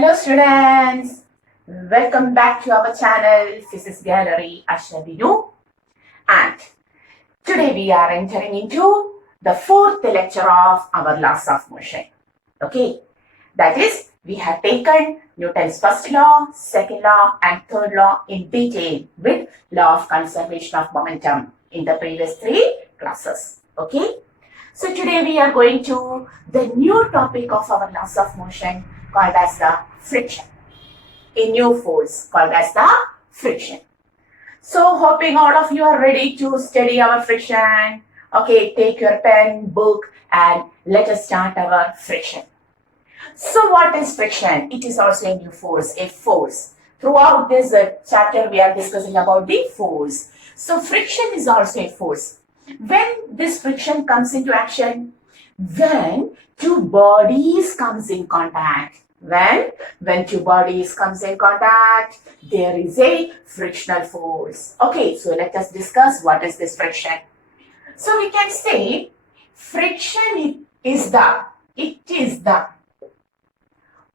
Hello students, welcome back to our channel Physics Gallery Ashabinu, and today we are entering into the fourth lecture of our laws of motion. Okay, that is, we have taken Newton's first law, second law and third law in detail with law of conservation of momentum in the previous three classes. Okay, so today we are going to the new topic of our laws of motion called as the friction. A new force called as the friction. So hoping all of you are ready to study our friction. Okay, take your pen, book and let us start our friction. So what is friction? It is also a new force, a force. Throughout this chapter we are discussing about the force. So friction is also a force. When this friction comes into action, when two bodies comes in contact, when two bodies comes in contact, there is a frictional force. Okay, so let us discuss what is this friction. So we can say friction is the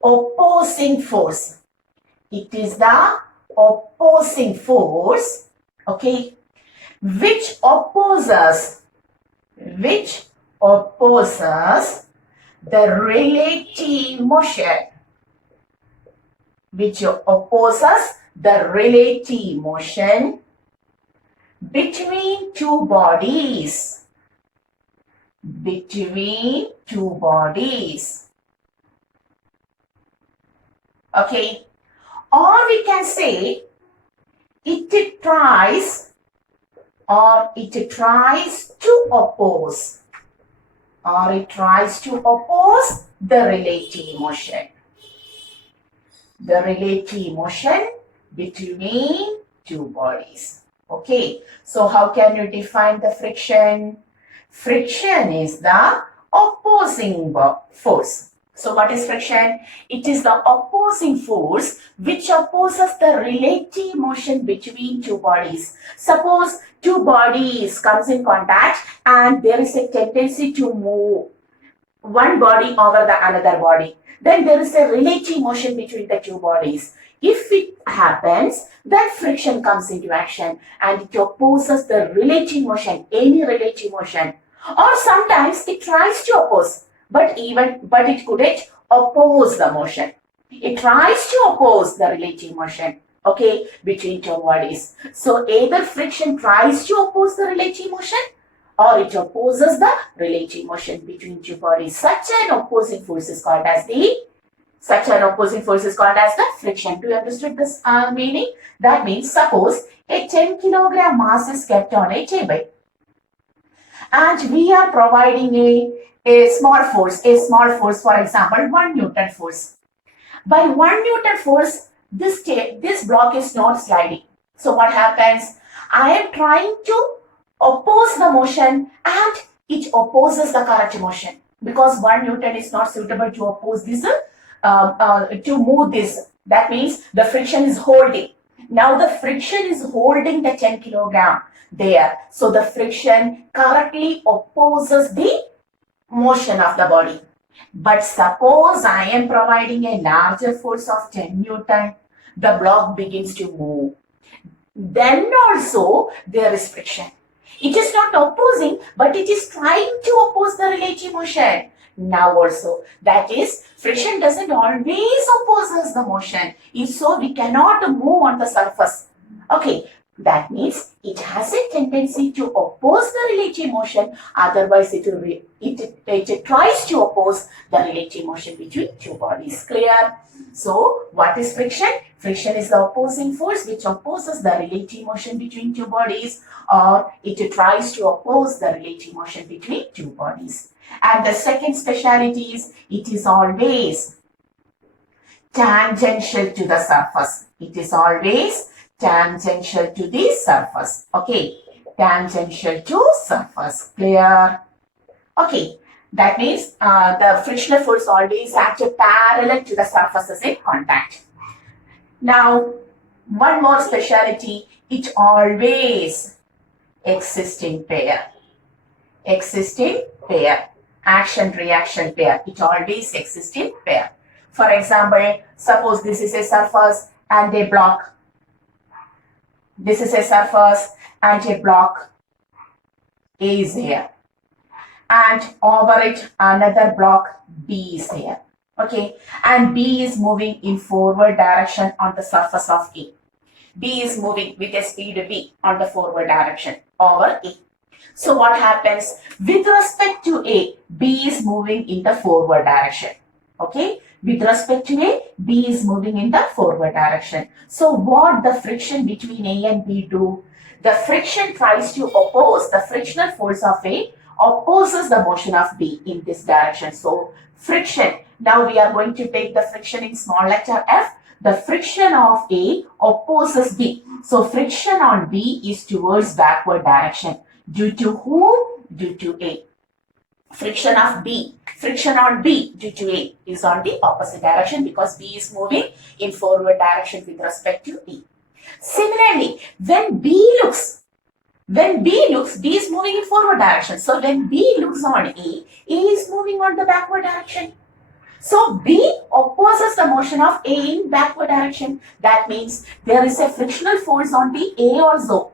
opposing force. It is the opposing force, okay, which opposes the relative motion, between two bodies, okay, or we can say it tries to oppose the relative motion between two bodies. Okay, so how can you define the friction? Friction is the opposing force. So what is friction? It is the opposing force which opposes the relative motion between two bodies. Suppose two bodies comes in contact and there is a tendency to move one body over the another body. Then there is a relative motion between the two bodies. If it happens, then friction comes into action and it opposes the relative motion, any relative motion. Or sometimes it tries to oppose, but it couldn't oppose the motion. It tries to oppose the relative motion, okay, between two bodies. So either friction tries to oppose the relative motion or it opposes the relative motion between two bodies. Such an opposing force is called as the friction. Do you understand this meaning? That means suppose a 10 kilogram mass is kept on a table and we are providing a small force, for example, 1 Newton force. By 1 Newton force, this block is not sliding. So what happens? I am trying to oppose the motion and it opposes the correct motion because 1 Newton is not suitable to oppose this, to move this. That means the friction is holding. Now the friction is holding the 10 kilogram there. So the friction correctly opposes the motion of the body. But suppose I am providing a larger force of 10 Newton, the block begins to move. Then also there is friction. It is not opposing, but it is trying to oppose the relative motion. Now also, that is, friction doesn't always opposes the motion. If so, we cannot move on the surface. Okay, that means it has a tendency to oppose the relative motion. Otherwise, it tries to oppose the relative motion between two bodies. Clear? So, what is friction? Friction is the opposing force which opposes the relative motion between two bodies, or it tries to oppose the relative motion between two bodies. And the second speciality is it is always tangential to the surface. It is always tangential to the surface. Okay, tangential to surface. Clear? Okay, that means the frictional force always acts parallel to the surfaces in contact. Now, one more speciality, it always exists in pair. Action-reaction pair. It always exists in pair. For example, suppose this is a surface and a block. This is a surface and a block A is here. And over it another block B is here. Okay, and B is moving in forward direction on the surface of A. B is moving with a speed V on the forward direction over A. So what happens with respect to A, B is moving in the forward direction. Okay, with respect to A, B is moving in the forward direction. So what the friction between A and B do? The friction tries to oppose the frictional force of A opposes the motion of B in this direction. So friction, now we are going to take the friction in small letter F. The friction of A opposes B. So friction on B is towards backward direction. Due to whom? Due to A. Friction of B, friction on B due to A is on the opposite direction because B is moving in forward direction with respect to A. Similarly, when B is moving in forward direction. So when B looks on A is moving on the backward direction. So B opposes the motion of A in backward direction. That means there is a frictional force on the A also.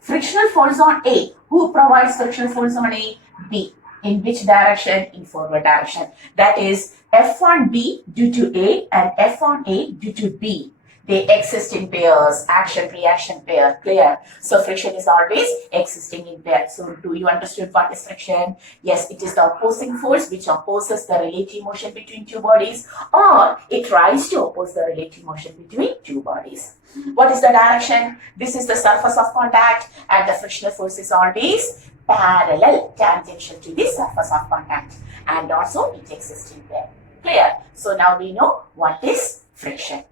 Frictional force on A. Who provides frictional force on A? B. In which direction? In forward direction. That is F on B due to A and F on A due to B. They exist in pairs, action-reaction pair, clear? So friction is always existing in pair. So do you understand what is friction? Yes, it is the opposing force which opposes the relative motion between two bodies, or it tries to oppose the relative motion between two bodies. What is the direction? This is the surface of contact and the frictional force is always parallel, tangential to the surface of contact, and also it exists in pair. Clear? So now we know what is friction.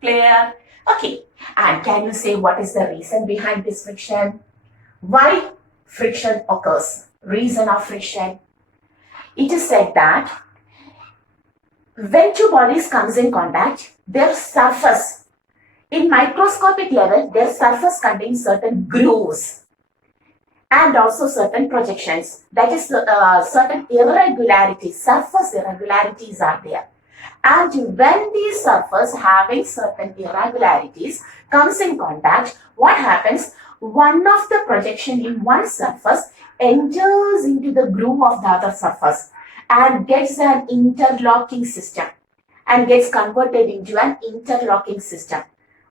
Clear? Okay. And can you say what is the reason behind this friction? Why friction occurs? Reason of friction. It is said that when two bodies comes in contact, their surface, in microscopic level, their surface contains certain grooves and also certain projections. That is certain irregularities, surface irregularities are there. And when these surface having certain irregularities comes in contact, what happens? One of the projection in one surface enters into the groove of the other surface and gets an interlocking system and gets converted into an interlocking system.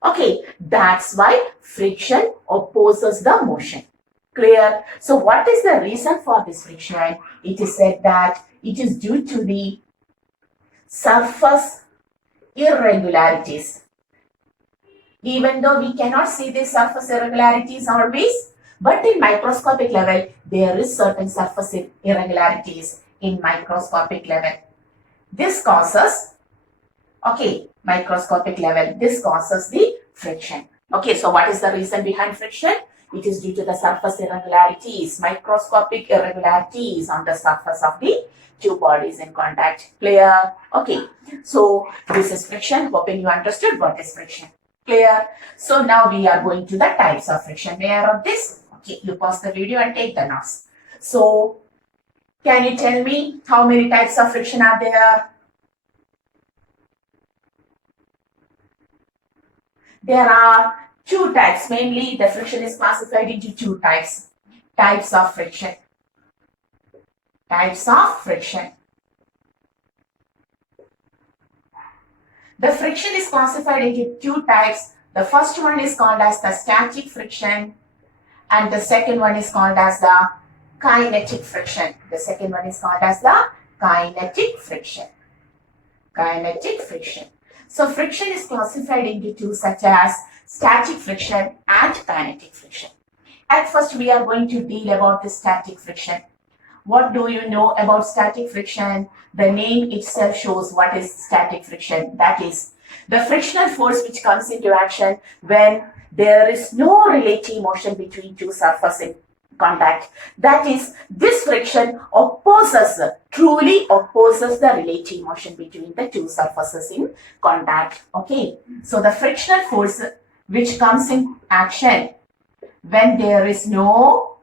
Okay, that's why friction opposes the motion. Clear? So what is the reason for this friction? It is said that it is due to the surface irregularities. Even though we cannot see the surface irregularities always, but in microscopic level, there is certain surface irregularities in microscopic level. This causes, microscopic level, this causes the friction. Okay, so what is the reason behind friction? It is due to the surface irregularities, microscopic irregularities on the surface of the two bodies in contact. Clear? Okay, so this is friction. Hoping you understood what is friction. Clear? So now we are going to the types of friction. May I run this? Okay, you pause the video and take the notes. So, can you tell me how many types of friction are there? There are two types. Mainly, the friction is classified into two types. Types of friction. Types of friction. The friction is classified into two types. The first one is called as the static friction and the second one is called as the kinetic friction. The second one is called as the kinetic friction. Kinetic friction. So friction is classified into two such as static friction and kinetic friction. At first we are going to deal about the static friction. What do you know about static friction? The name itself shows what is static friction. That is the frictional force which comes into action when there is no relative motion between two surfaces in contact. That is, this friction truly opposes the relative motion between the two surfaces in contact. Okay, so the frictional force which comes in action when there is no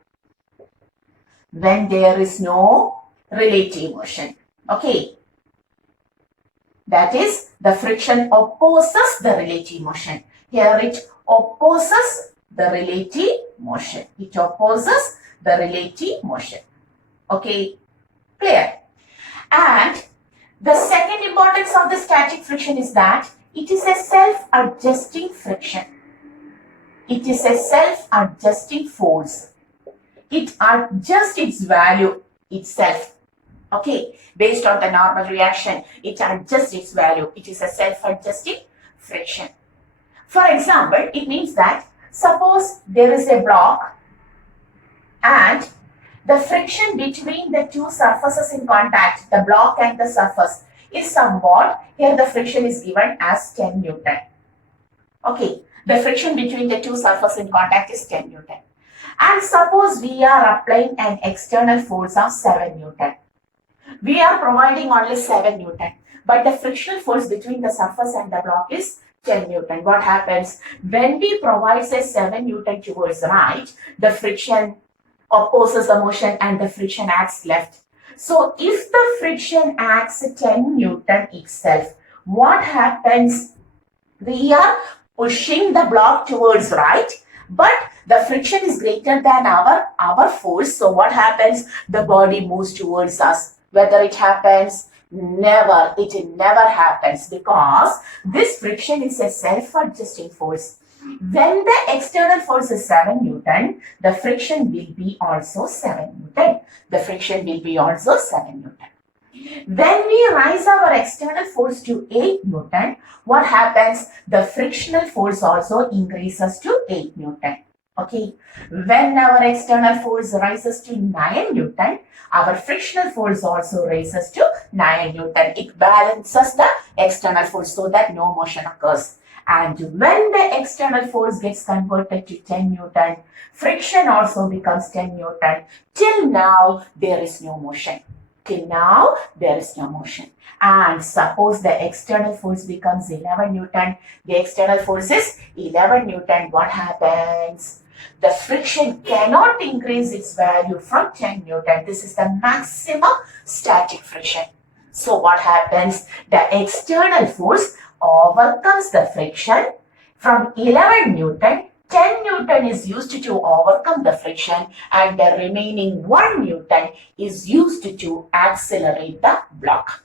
relative motion. Okay. That is, the friction opposes the relative motion. Here it opposes the relative motion. It opposes the relative motion. Okay, clear? And the second importance of the static friction is that it is a self-adjusting friction. It is a self-adjusting force. It adjusts its value itself. Okay, based on the normal reaction, it adjusts its value. It is a self-adjusting friction. For example, it means that suppose there is a block and the friction between the two surfaces in contact, the block and the surface, is somewhat, here the friction is given as 10 Newton. Okay, the friction between the two surfaces in contact is 10 Newton. And suppose we are applying an external force of 7 Newton. We are providing only 7 Newton, but the frictional force between the surface and the block is 10 Newton. What happens? When we provide say 7 Newton towards right, the friction opposes the motion and the friction acts left. So if the friction acts 10 Newton itself, what happens? We are pushing the block towards right, but the friction is greater than our force. So what happens? The body moves towards us. Whether it happens? Never. It never happens, because this friction is a self-adjusting force. When the external force is 7 Newton, the friction will be also 7 Newton. The friction will be also 7 Newton. When we raise our external force to 8 Newton, what happens? The frictional force also increases to 8 Newton. Okay. When our external force rises to 9 Newton, our frictional force also raises to 9 Newton. It balances the external force so that no motion occurs. And when the external force gets converted to 10 Newton, friction also becomes 10 Newton. Till now, there is no motion. Till now, there is no motion. And suppose the external force becomes 11 Newton. The external force is 11 Newton. What happens? The friction cannot increase its value from 10 Newton. This is the maximum static friction. So what happens? The external force overcomes the friction. From 11 Newton, 10 Newton is used to overcome the friction, and the remaining 1 Newton is used to accelerate the block.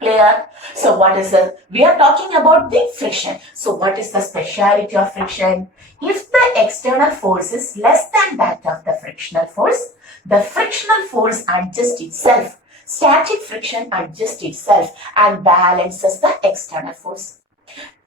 Clear? So what is the, we are talking about the friction. So what is the speciality of friction? If the external force is less than that of the frictional force, the frictional force adjusts itself. Static friction adjusts itself and balances the external force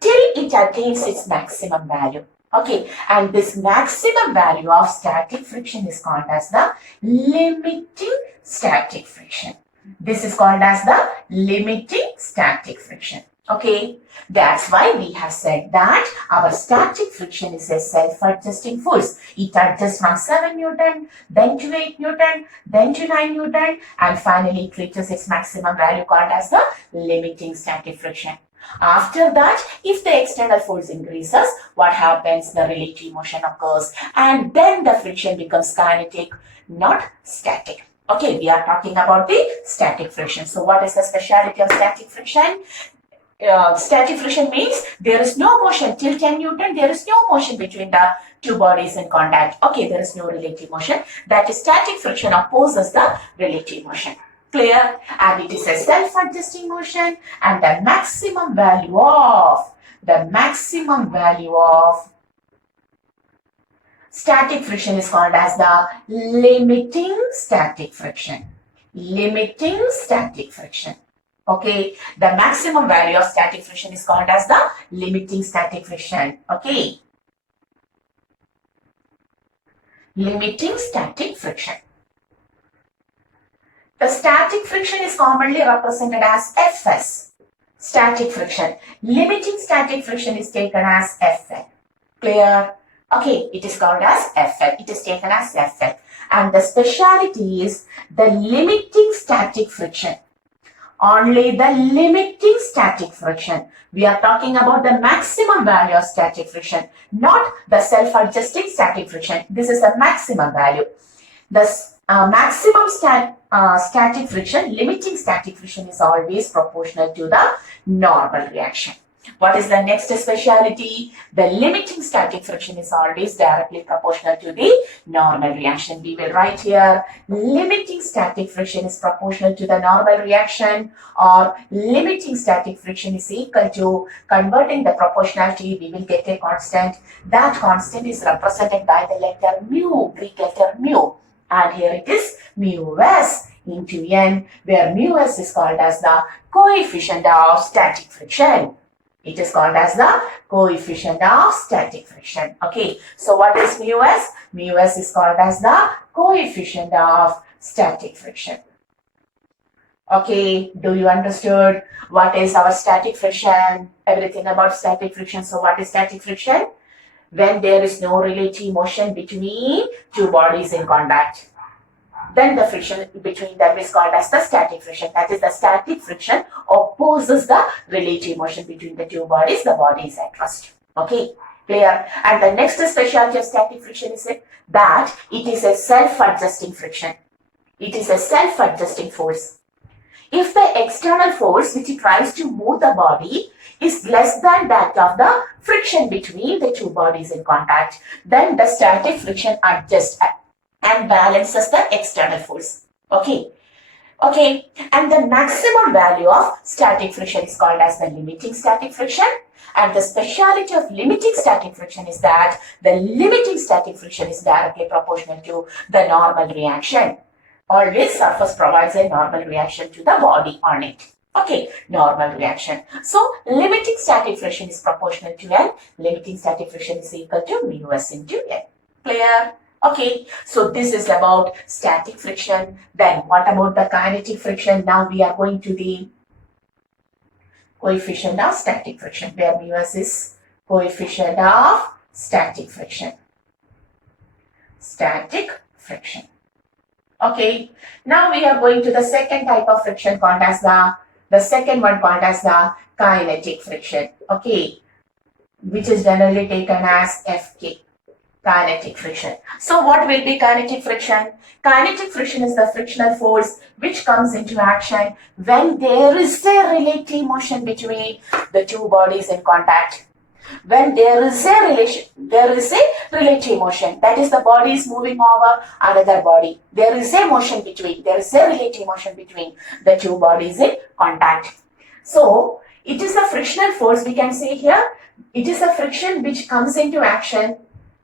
till it attains its maximum value. Okay, and this maximum value of static friction is called as the limiting static friction. This is called as the limiting static friction. Okay, that's why we have said that our static friction is a self-adjusting force. It adjusts from 7 Newton, then to 8 Newton, then to 9 Newton, and finally it reaches its maximum value called as the limiting static friction. After that, if the external force increases, what happens? The relative motion occurs, and then the friction becomes kinetic, not static. Okay, we are talking about the static friction. So what is the speciality of static friction? Static friction means there is no motion till 10 Newton. There is no motion between the two bodies in contact. Okay, there is no relative motion. That is, static friction opposes the relative motion. Clear? And it is a self-adjusting motion, and the maximum value of static friction is called as the limiting static friction. Limiting static friction. Okay, the maximum value of static friction is called as the limiting static friction. Okay, limiting static friction. The static friction is commonly represented as Fs, static friction. Limiting static friction is taken as Fl. Clear? Okay, it is called as Fl. It is taken as Fl. And the speciality is the limiting static friction. Only the limiting static friction. We are talking about the maximum value of static friction, not the self-adjusting static friction. This is the maximum value. The maximum static friction, limiting static friction is always proportional to the normal reaction. What is the next speciality? The limiting static friction is always directly proportional to the normal reaction. We will write here limiting static friction is proportional to the normal reaction, or limiting static friction is equal to, converting the proportionality, we will get a constant. That constant is represented by the letter mu, Greek letter mu. And here it is mu s into n, where mu s is called as the coefficient of static friction. It is called as the coefficient of static friction. Okay, so what is mu s? Mu s is called as the coefficient of static friction. Okay, do you understood what is our static friction? Everything about static friction. So what is static friction? When there is no relative motion between two bodies in contact, then the friction between them is called as the static friction. That is, the static friction opposes the relative motion between the two bodies, the bodies at rest. Okay, clear? And the next specialty of static friction is that it is a self-adjusting friction. It is a self-adjusting force. If the external force which tries to move the body is less than that of the friction between the two bodies in contact, then the static friction adjusts and balances the external force. Okay. Okay. And the maximum value of static friction is called as the limiting static friction. And the speciality of limiting static friction is that the limiting static friction is directly proportional to the normal reaction. Always surface provides a normal reaction to the body on it. Okay, normal reaction. So, limiting static friction is proportional to n. Limiting static friction is equal to mu s into n. Clear? Okay, so this is about static friction. Then what about the kinetic friction? Now we are going to the coefficient of static friction, where mu s is coefficient of static friction. Static friction. Okay, now we are going to the second type of friction called as the second one called as the kinetic friction. Okay, which is generally taken as Fk. Kinetic friction. So what will be kinetic friction? Kinetic friction is the frictional force which comes into action when there is a relative motion between the two bodies in contact. When there is a relative motion, that is, the body is moving over another body. There is a motion between, there is a relative motion between the two bodies in contact. So it is a frictional force, we can say here. It is a friction which comes into action.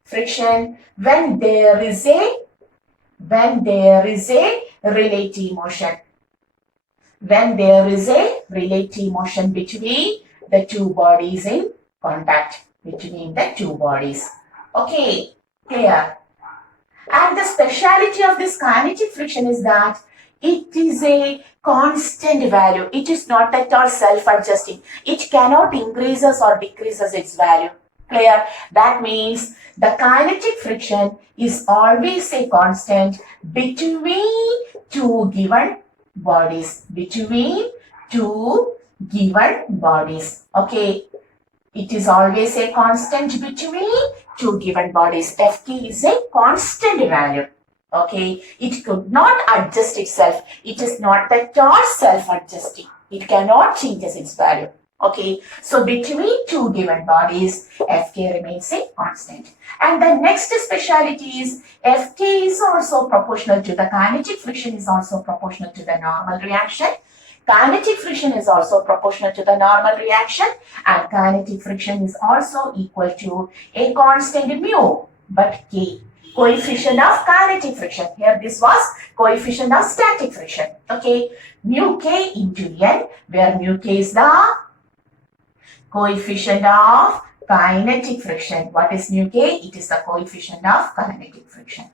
Friction when there is a relative motion. When there is a relative motion between the two bodies in contact, between the two bodies. Okay, clear? And the speciality of this kinetic friction is that it is a constant value. It is not at all self-adjusting. It cannot increases or decreases its value. Clear? That means the kinetic friction is always a constant between two given bodies. Between two given bodies. Okay. It is always a constant between two given bodies. Fk is a constant value. Okay. It could not adjust itself. It is not at all self-adjusting. It cannot change its value. Okay, so between two given bodies, Fk remains a constant. And the next speciality is Fk is also proportional to the kinetic friction, is also proportional to the normal reaction. Kinetic friction is also proportional to the normal reaction, and kinetic friction is also equal to a constant mu, but K. Coefficient of kinetic friction. Here this was coefficient of static friction. Okay, mu K into N, where mu K is the coefficient of kinetic friction. What is mu K? It is the coefficient of kinetic friction.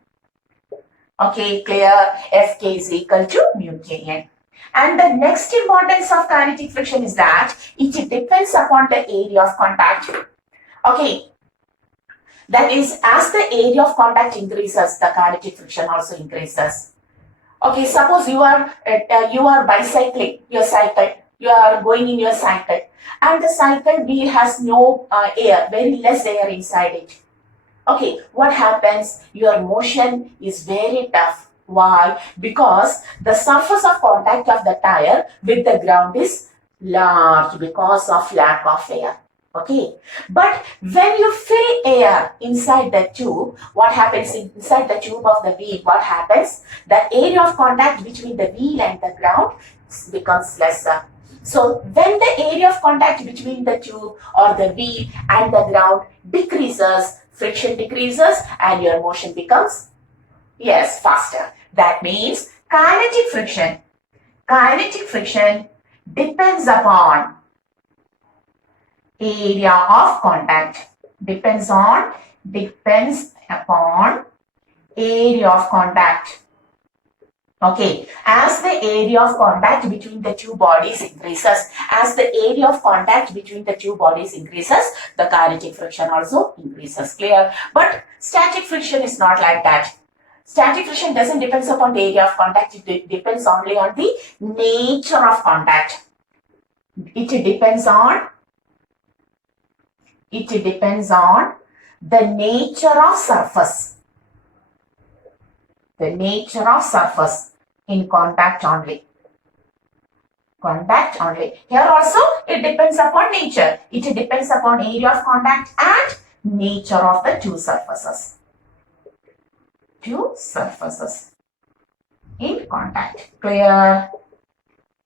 Okay, clear? Fk is equal to mu Kn. And the next importance of kinetic friction is that it depends upon the area of contact. Okay, that is, as the area of contact increases, the kinetic friction also increases. Okay, suppose you are bicycling your cycle. You are going in your cycle, and the cycle wheel has no air, very less air inside it. Okay, what happens? Your motion is very tough. Why? Because the surface of contact of the tire with the ground is large because of lack of air. Okay, but when you fill air inside the tube, what happens inside the tube of the wheel? What happens? The area of contact between the wheel and the ground becomes lesser. So when the area of contact between the tube or the wheel and the ground decreases, friction decreases and your motion becomes, yes, faster. That means kinetic friction. Kinetic friction depends upon area of contact. Depends upon area of contact. Okay, as the area of contact between the two bodies increases, the kinetic friction also increases. Clear? But static friction is not like that. Static friction doesn't depend upon the area of contact. It depends only on the nature of contact. It depends on the nature of surface. The nature of surface in contact only. Contact only. Here also it depends upon nature. It depends upon area of contact and nature of the two surfaces. Two surfaces in contact. Clear?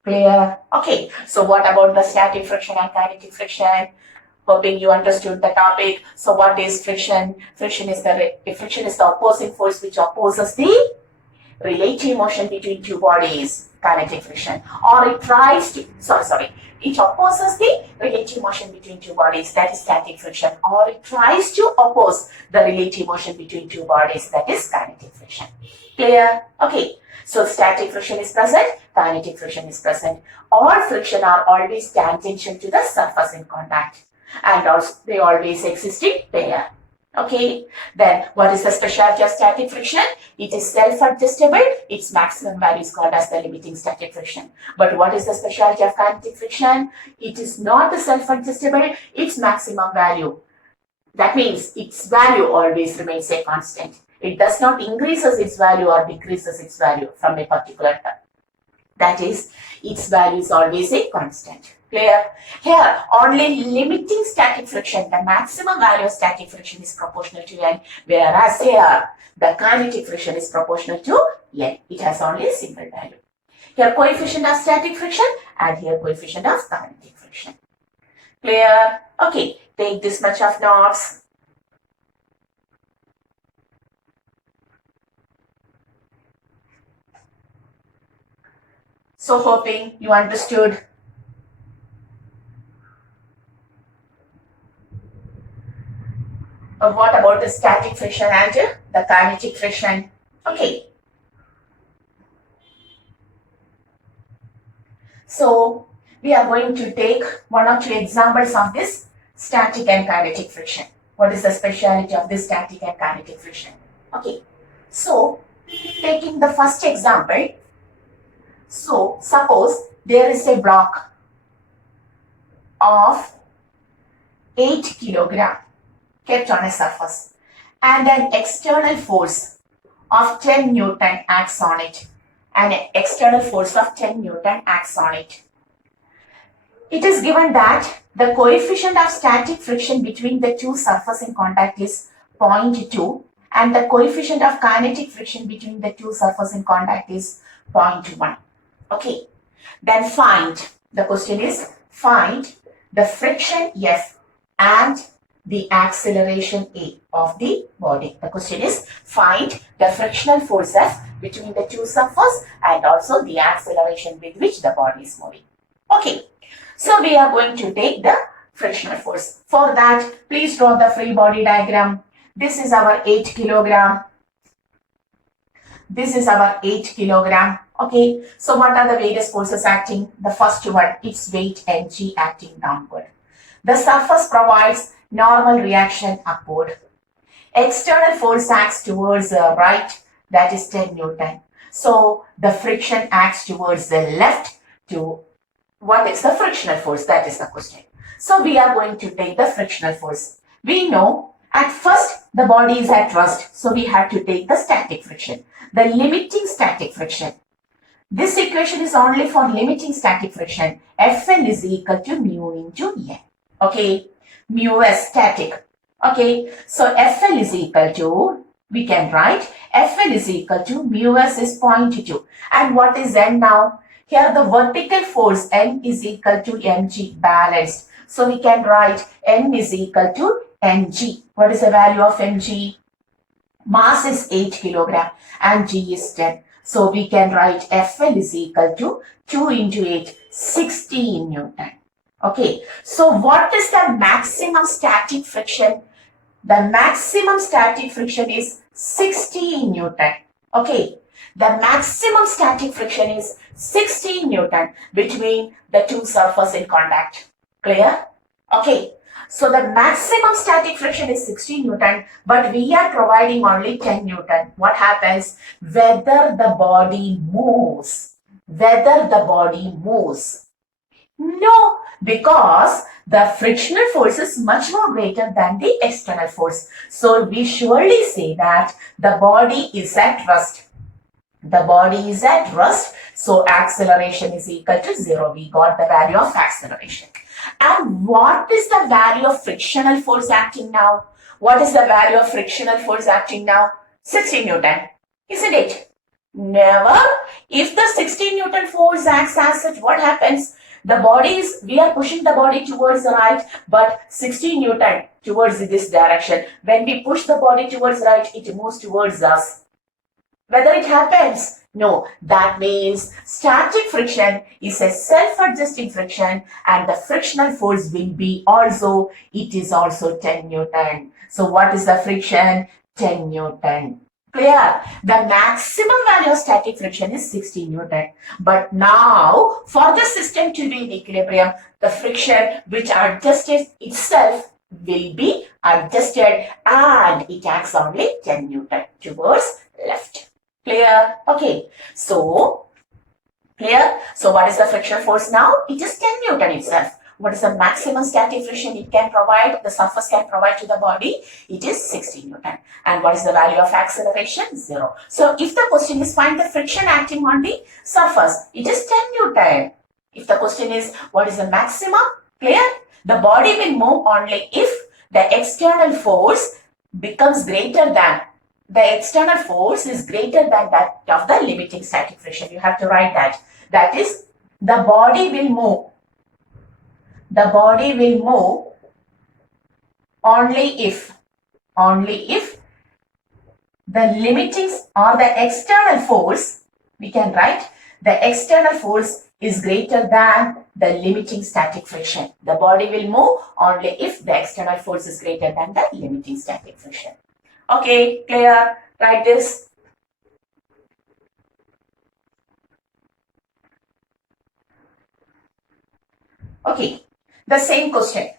Clear? Okay. So what about the static friction and kinetic friction? Hoping you understood the topic. So what is friction? Friction is the opposing force which opposes the relative motion between two bodies. Kinetic friction. Or it tries to, it opposes the relative motion between two bodies. That is static friction. Or it tries to oppose the relative motion between two bodies. That is kinetic friction. Clear? Okay. So static friction is present, kinetic friction is present. All friction are always tangential to the surface in contact. And also they always exist in pair. Okay, then what is the specialty of static friction? It is self-adjustable. Its maximum value is called as the limiting static friction. But what is the specialty of kinetic friction? It is not the self-adjustable. Its maximum value, that means its value always remains a constant. It does not increases its value or decreases its value from a particular term. That is, its value is always a constant. Clear? Here, only limiting static friction, the maximum value of static friction is proportional to n, whereas here, the kinetic friction is proportional to n. It has only a single value. Here, coefficient of static friction and here coefficient of kinetic friction. Clear? Okay, take this much of notes. So hoping you understood. What about the static friction and the kinetic friction? Okay. So we are going to take one or two examples of this static and kinetic friction. What is the speciality of this static and kinetic friction? Okay. So taking the first example. So suppose there is a block of 8 kilogram kept on a surface and an external force of 10 Newton acts on it. An external force of 10 Newton acts on it. It is given that the coefficient of static friction between the two surfaces in contact is 0.2 and the coefficient of kinetic friction between the two surfaces in contact is 0.1. Okay, then the question is find the friction F and the acceleration A of the body. The question is find the frictional force F between the two surfaces and also the acceleration with which the body is moving. Okay, so we are going to take the frictional force. For that, please draw the free body diagram. This is our 8 kilogram. This is our 8 kilogram. Okay, so what are the various forces acting? The first one, its weight mg acting downward. The surface provides normal reaction upward. External force acts towards the right, that is 10 Newton. So the friction acts towards the left to what is the frictional force? That is the question. So we are going to take the frictional force. We know At first, the body is at rest, so we have to take the static friction, the limiting static friction. This equation is only for limiting static friction. Fl is equal to mu into N. Okay, mu as static. Okay, so Fl is equal to, we can write Fl is equal to mu s is 0.2. And what is N now? Here the vertical force N is equal to mg balanced. So we can write N is equal to mg. What is the value of mg? Mass is 8 kilogram and g is 10. So we can write Fl is equal to 2 into 8, 16 Newton. Okay, so what is the maximum static friction? The maximum static friction is 16 Newton. Okay, the maximum static friction is 16 Newton between the two surfaces in contact. Clear? Okay, so the maximum static friction is 16 Newton, but we are providing only 10 Newton. What happens? Whether the body moves. Whether the body moves. No, because the frictional force is much more greater than the external force. So we surely say that the body is at rest. The body is at rest, so acceleration is equal to 0. We got the value of acceleration. And what is the value of frictional force acting now? What is the value of frictional force acting now? 16 Newton, isn't it? Never. If the 16 Newton force acts as such, what happens? The body is, we are pushing the body towards the right, but 16 Newton towards this direction. When we push the body towards right, it moves towards us. Whether it happens? No, that means static friction is a self-adjusting friction and the frictional force will be also, it is also 10 Newton. So what is the friction? 10 Newton. Clear? The maximum value of static friction is 16 Newton. But now, for the system to be in equilibrium, the friction which adjusted itself will be adjusted and it acts only 10 Newton towards left. Clear? Okay. So, clear? So, what is the friction force now? It is 10 Newton itself. What is the maximum static friction it can provide, the surface can provide to the body? It is 16 Newton. And what is the value of acceleration? 0. So, if the question is find the friction acting on the surface, it is 10 Newton. If the question is what is the maximum? Clear? The body will move only if the external force becomes greater than, the external force is greater than that of the limiting static friction. You have to write that. That is, the body will move. The body will move only if the limiting or the external force, we can write the external force is greater than the limiting static friction. The body will move only if the external force is greater than the limiting static friction. Okay, clear? Write this. Okay, the same question.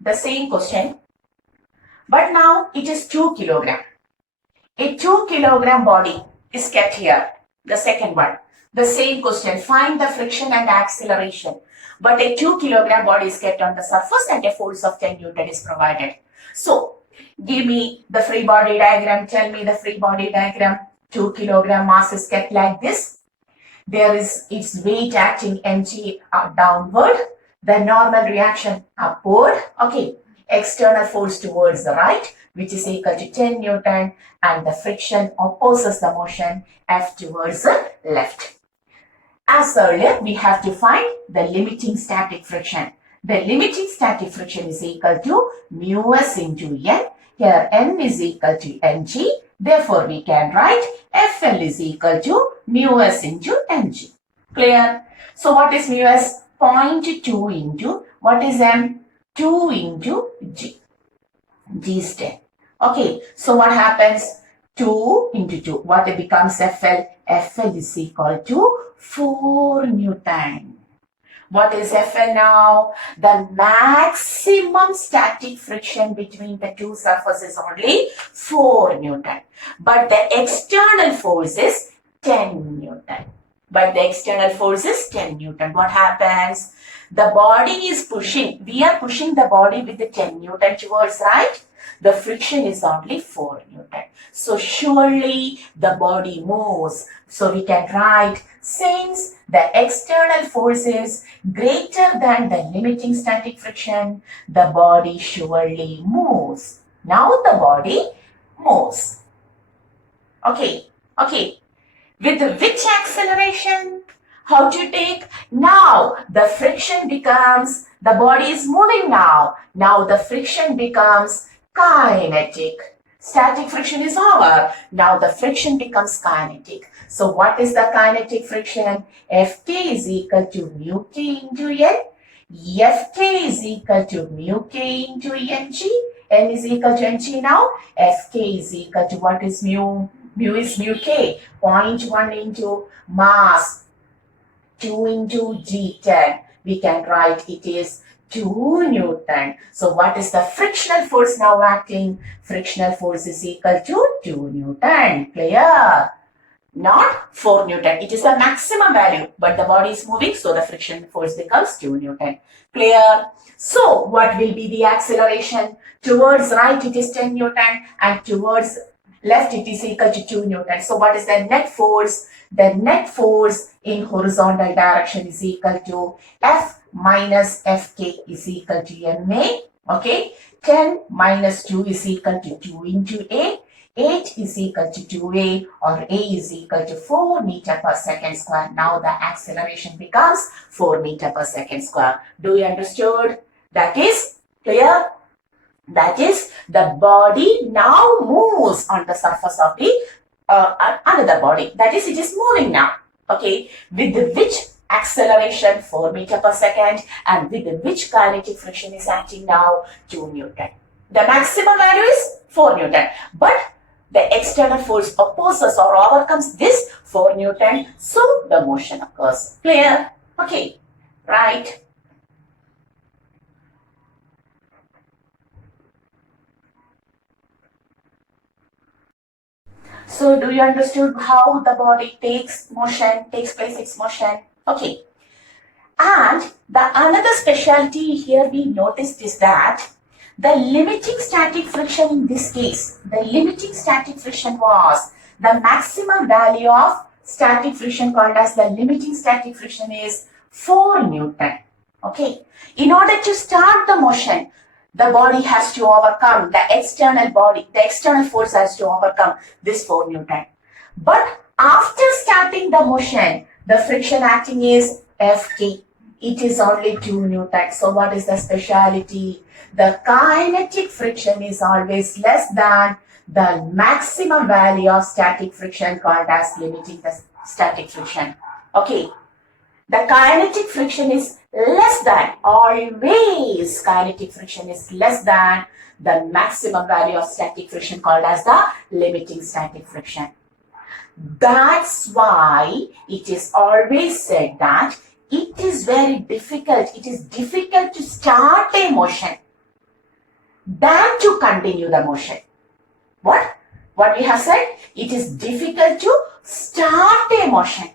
The same question, but now it is 2 kilogram. A 2 kilogram body is kept here. The second one. The same question. Find the friction and acceleration. But a 2 kilogram body is kept on the surface and a force of 10 Newton is provided. So, give me the free body diagram. Tell me the free body diagram. 2 kilogram mass is kept like this. There is its weight acting mg downward. The normal reaction upward. Okay. External force towards the right, which is equal to 10 Newton, and the friction opposes the motion F towards the left. As earlier, we have to find the limiting static friction. The limiting static friction is equal to mu s into N. Here N is equal to mg. Therefore, we can write Fl is equal to mu s into mg. Clear? So, what is mu s? 0.2 into, what is m? 2 into g. G is 10. Okay, so what happens? 2 into 2. What it becomes Fl? Fl is equal to 4 Newton. What is Fl now? The maximum static friction between the two surfaces is only 4 Newton. But the external force is 10 Newton. but the external force is 10 Newton. What happens? The body is pushing. We are pushing the body with the 10 Newton towards, right? The friction is only 4 Newton. So surely the body moves. So we can write, since the external force is greater than the limiting static friction, the body surely moves. Now the body moves. Okay. With which acceleration? How to take? Now the friction becomes, the body is moving now. Now the friction becomes kinetic. Static friction is over. Now the friction becomes kinetic. So what is the kinetic friction? Fk is equal to mu k into N. Fk is equal to mu k into Ng. N is equal to Ng now. Fk is equal to, what is mu? Mu is mu k. 0.1 into mass 2 into G10. We can write it is 2 Newton. So what is the frictional force now acting? Frictional force is equal to 2 Newton. Clear? Not 4 Newton. It is the maximum value, but the body is moving, so the friction force becomes 2 Newton. Clear? So what will be the acceleration? Towards right it is 10 Newton and towards left it is equal to 2 Newton. So what is the net force? The net force in horizontal direction is equal to F minus Fk is equal to ma. Okay. 10 minus 2 is equal to 2 into A. 8 is equal to 2A, or A is equal to 4 meter per second square. Now the acceleration becomes 4 meter per second square. Do you understood? That is clear? That is, the body now moves on the surface of the another body. That is, it is moving now. Okay, with which acceleration? 4 meter per second, and with which kinetic friction is acting now? 2 Newton. The maximum value is 4 Newton, but the external force opposes or overcomes this 4 Newton, so the motion occurs. Clear? Okay, right. So do you understood how the body takes place its motion? Okay. And the another specialty here we noticed is that the limiting static friction in this case, the limiting static friction was the maximum value of static friction called as the limiting static friction is 4 Newton. Okay. In order to start the motion, the body has to overcome the external force has to overcome this 4 Newton. But after starting the motion, the friction acting is Fk. It is only 2 Newton. So what is the speciality? The kinetic friction is always less than the maximum value of static friction called as limiting the static friction. Okay. The kinetic friction is less than, always kinetic friction is less than the maximum value of static friction called as the limiting static friction. That's why it is always said that it is very difficult, it is difficult to start a motion than to continue the motion. What we have said? It is difficult to start a motion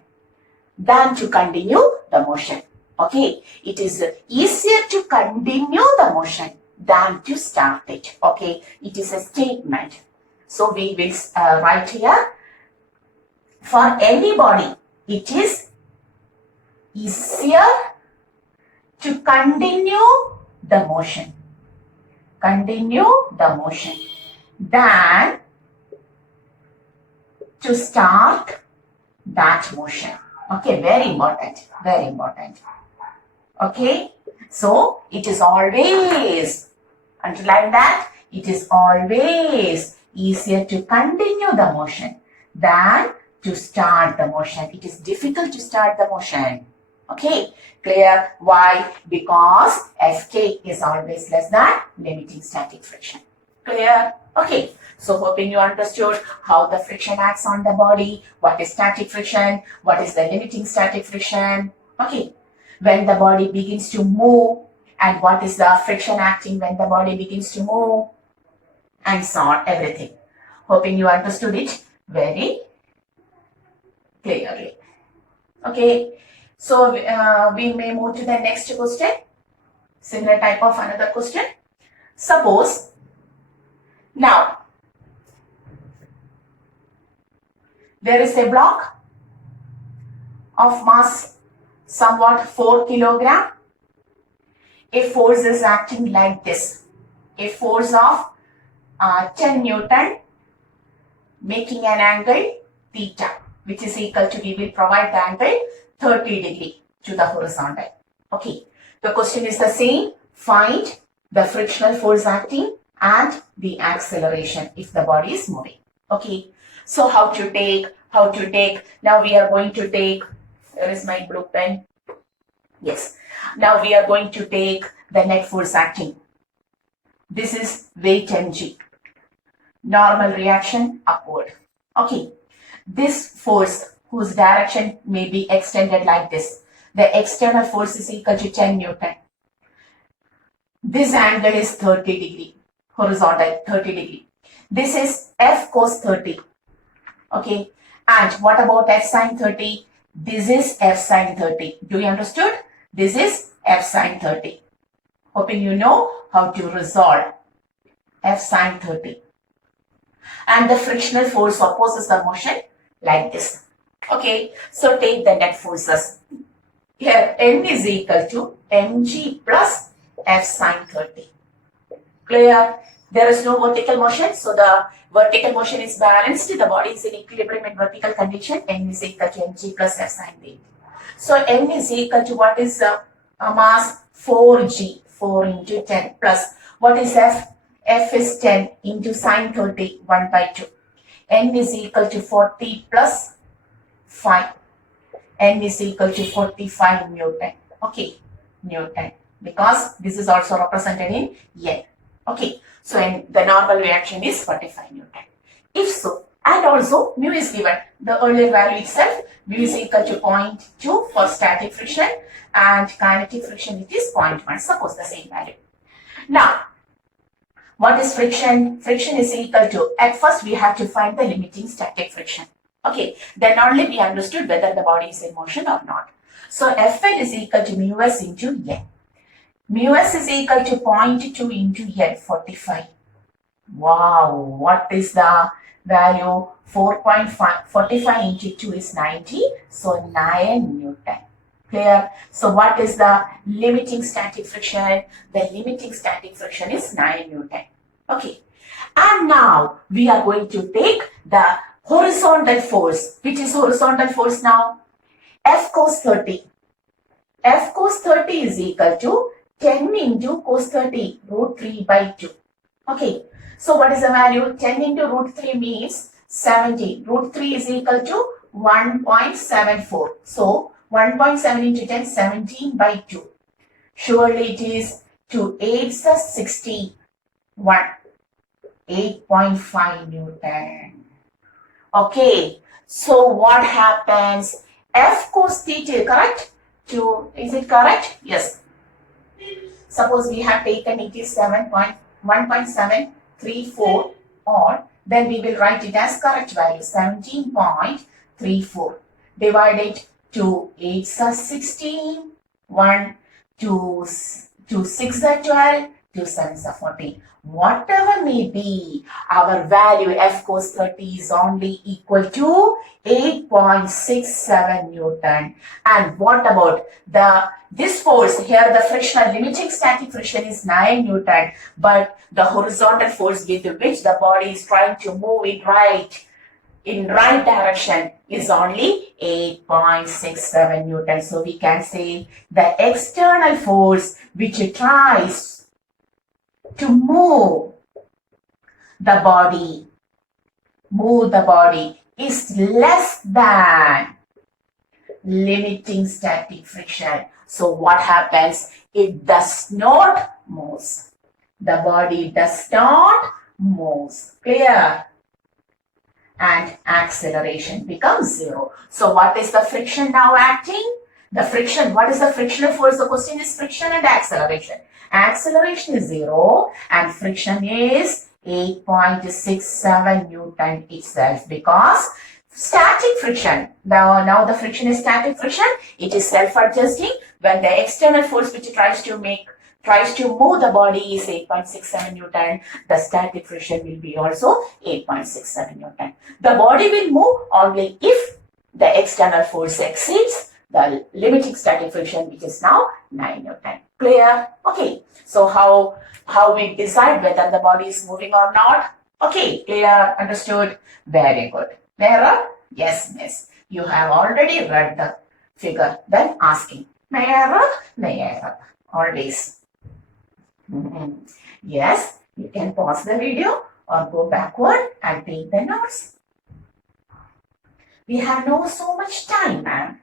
than to continue the motion. Okay, it is easier to continue the motion than to start it. Okay, it is a statement. So we will write here, for anybody, it is easier to continue the motion. Continue the motion than to start that motion. Okay, very important, very important. Okay, so it is always, underline that, it is always easier to continue the motion than to start the motion. It is difficult to start the motion. Okay, clear? Why? Because Fk is always less than limiting static friction. Clear? Okay, so hoping you understood how the friction acts on the body, what is static friction, what is the limiting static friction. Okay, when the body begins to move, and what is the friction acting when the body begins to move, and so on, everything. Hoping you understood it very clearly. Okay, so we may move to the next question. Similar type of another question. Suppose now there is a block of mass somewhat 4 kilogram. A force is acting like this. A force of 10 Newton making an angle theta, which is equal to, we will provide the angle 30 degree to the horizontal. Okay, the question is the same. Find the frictional force acting and the acceleration if the body is moving. Okay, so how to take, now we are going to take, where is my blue pen? Yes, now we are going to take the net force acting. This is weight mg. Normal reaction upward. Okay, this force whose direction may be extended like this. The external force is equal to 10 Newton. This angle is 30 degree, horizontal 30 degree. This is F cos 30. Okay, and what about F sin 30? This is F sin 30. Do you understood? This is F sin 30. Hoping you know how to resolve F sin 30. And the frictional force opposes the motion like this. Okay, so take the net forces. Here N is equal to mg plus F sin 30. Clear? There is no vertical motion, so the vertical motion is balanced. The body is in equilibrium in vertical condition. N is equal to mg plus F sin 30. So N is equal to what is a mass 4g, 4 into 10 plus what is F? F is 10 into sin 30, 1 by 2. N is equal to 40 plus 5. N is equal to 45 Newton. Okay, Newton. Because this is also represented in N. Okay, so the normal reaction is 45 Newton. If so, and also mu is given. The earlier value itself, mu is equal to 0.2 for static friction and kinetic friction it is 0.1. Suppose the same value. Now, what is friction? Friction is equal to, at first we have to find the limiting static friction. Okay, then only we understood whether the body is in motion or not. So Fl is equal to mu s into N. Mu s is equal to 0.2 into N, 45. Wow, what is the value? 4.5, 45 into 2 is 90, so 9 Newton. Clear? So what is the limiting static friction? The limiting static friction is 9 Newton. Okay. And now we are going to take the horizontal force. Which is horizontal force now? F cos 30. F cos 30 is equal to 10 into cos 30, root 3 by 2. Okay. So what is the value? 10 into root 3 means 70. Root 3 is equal to 1.74. So 1.7 into 10, 17 by 2. Surely it is 2 8s are 61. 8.5 Newton. Okay. So what happens? F cos theta, correct? Is it correct? Yes. Suppose we have taken it is 1.734 or then we will write it as correct value 17.34 divided 2 8s are 16, 1, 2, 6 are 12, 2 7s are 14. Whatever may be, our value F cos 30 is only equal to 8.67 Newton. And what about this force? Here the frictional limiting static friction is 9 Newton, but the horizontal force with which the body is trying to move in right direction is only 8.67 Newton. So we can say the external force which tries to move the body is less than limiting static friction. So what happens? It does not move. The body does not move. Clear? And acceleration becomes 0. So what is the friction now acting? The friction, what is the frictional force? The question is friction and acceleration. Acceleration is 0 and friction is 8.67 Newton itself because Static friction. Now the friction is static friction. It is self-adjusting. When the external force which tries to move the body is 8.67 Newton, the static friction will be also 8.67 Newton. The body will move only if the external force exceeds the limiting static friction, which is now 9 Newton. Clear? Okay. So how we decide whether the body is moving or not? Okay, clear, understood, very good. Mirror? Yes, miss. You have already read the figure, then asking. Mirror, always. Yes, you can pause the video or go backward and take the notes. We have no so much time, ma'am.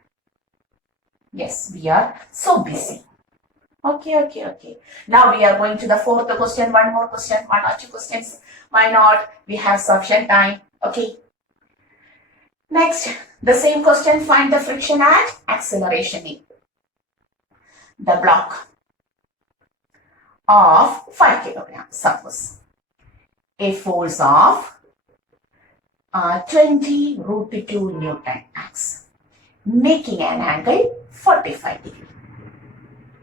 Yes, we are so busy. Okay. Now we are going to the fourth question. One more question, one or two questions. Why not? We have sufficient time. Okay. Next, the same question. Find the friction and acceleration in the block of 5 kilograms. Suppose a force of 20 root 2 Newton acts, making an angle 45 degrees.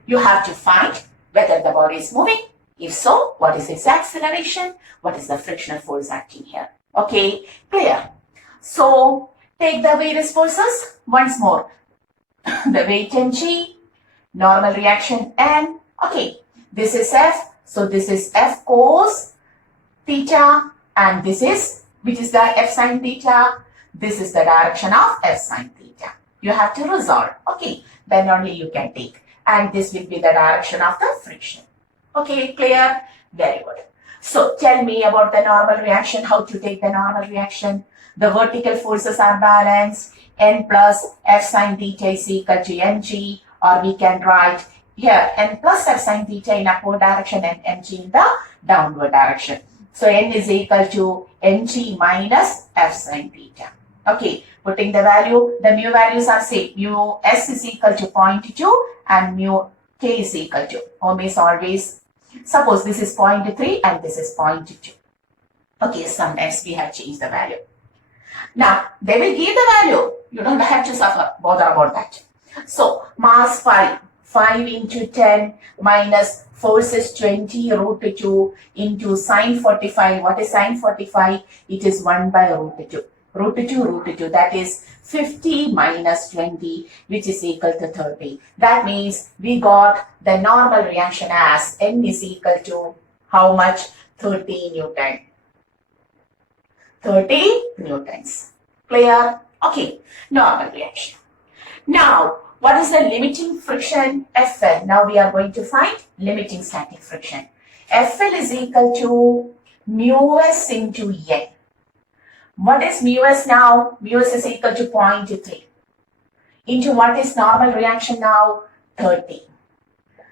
You have to find whether the body is moving. If so, what is its acceleration? What is the frictional force acting here? Okay, clear. So, take the various forces once more. The weight mg, normal reaction n. Okay, this is F. So, this is F cos theta, and this is, which is the F sin theta. This is the direction of F sin theta. You have to resolve. Okay, then only you can take. And this will be the direction of the friction. Okay, clear? Very good. So tell me about the normal reaction, how to take the normal reaction. The vertical forces are balanced. N plus F sin theta is equal to mg, or we can write here N plus F sin theta in upward direction and mg in the downward direction. So N is equal to mg minus F sin theta. Okay, putting the value, the mu values are same. Mu S is equal to 0.2 and mu K is equal to, is always, suppose this is 0.3 and this is 0.2. Okay, sometimes we have changed the value. Now, they will give the value. You don't have to bother about that. So, mass 5 into 10 minus force is 20 root 2 into sine 45. What is sine 45? It is 1 by root 2. Root 2, that is 50 minus 20, which is equal to 30. That means we got the normal reaction as N is equal to how much? 30 Newton. 30 Newtons. Clear? Okay, normal reaction. Now, what is the limiting friction? Fl. Now we are going to find limiting static friction. Fl is equal to mu s into N. What is mu s now? Mu s is equal to 0.3 into what is normal reaction now? 30.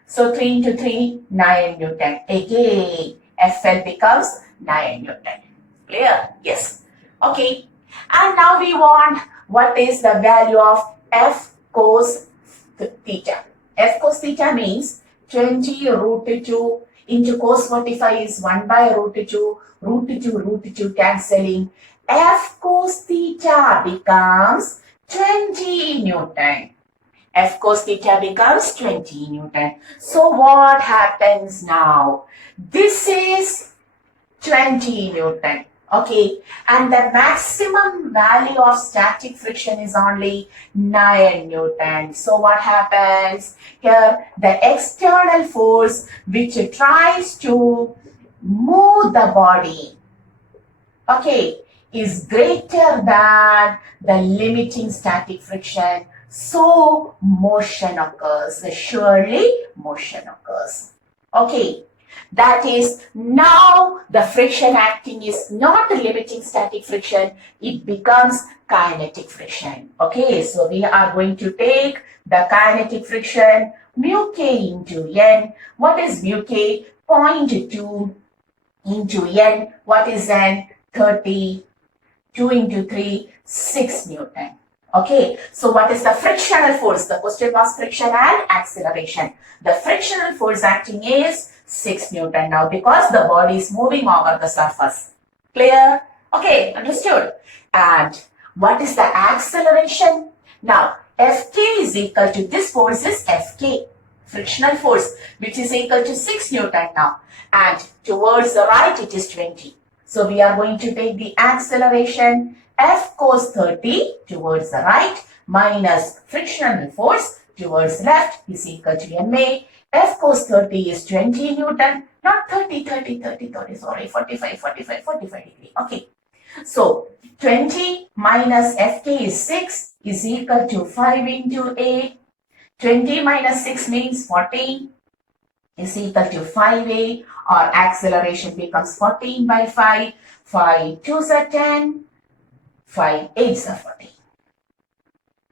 So 3 into 3, 9 Newton. Again, Fl becomes 9 Newton. Clear? Yes. Okay. And now we want what is the value of F cos theta. F cos theta means 20 root 2 into cos 45 is 1 by root 2, root 2 cancelling. F cos theta becomes 20 Newton. F cos theta becomes 20 Newton. So what happens now? This is 20 Newton. Okay, and the maximum value of static friction is only 9 Newton. So what happens? Here, the external force which tries to move the body, okay, is greater than the limiting static friction. So motion occurs. Surely motion occurs. Okay. That is, now the friction acting is not the limiting static friction, it becomes kinetic friction. Okay, so we are going to take the kinetic friction mu k into N. What is mu k? 0.2 into N. What is N? 30. 2 into 3, 6 Newton. Okay, so what is the frictional force? The question was friction and acceleration. The frictional force acting is 6 Newton now because the body is moving over the surface. Clear? Okay, understood. And What is the acceleration? Now, Fk is equal to, this force is Fk, frictional force, which is equal to 6 Newton now. And towards the right, it is 20. So, we are going to take the acceleration F cos 30 towards the right minus frictional force towards left is equal to ma. F cos 30 is 20 Newton, not 30, sorry, 45 degree. Okay. So, 20 minus Fk is 6 is equal to 5 into A. 20 minus 6 means 14 is equal to 5A, or acceleration becomes 14 by 5. 5 2s are 10, 5 8s are 14.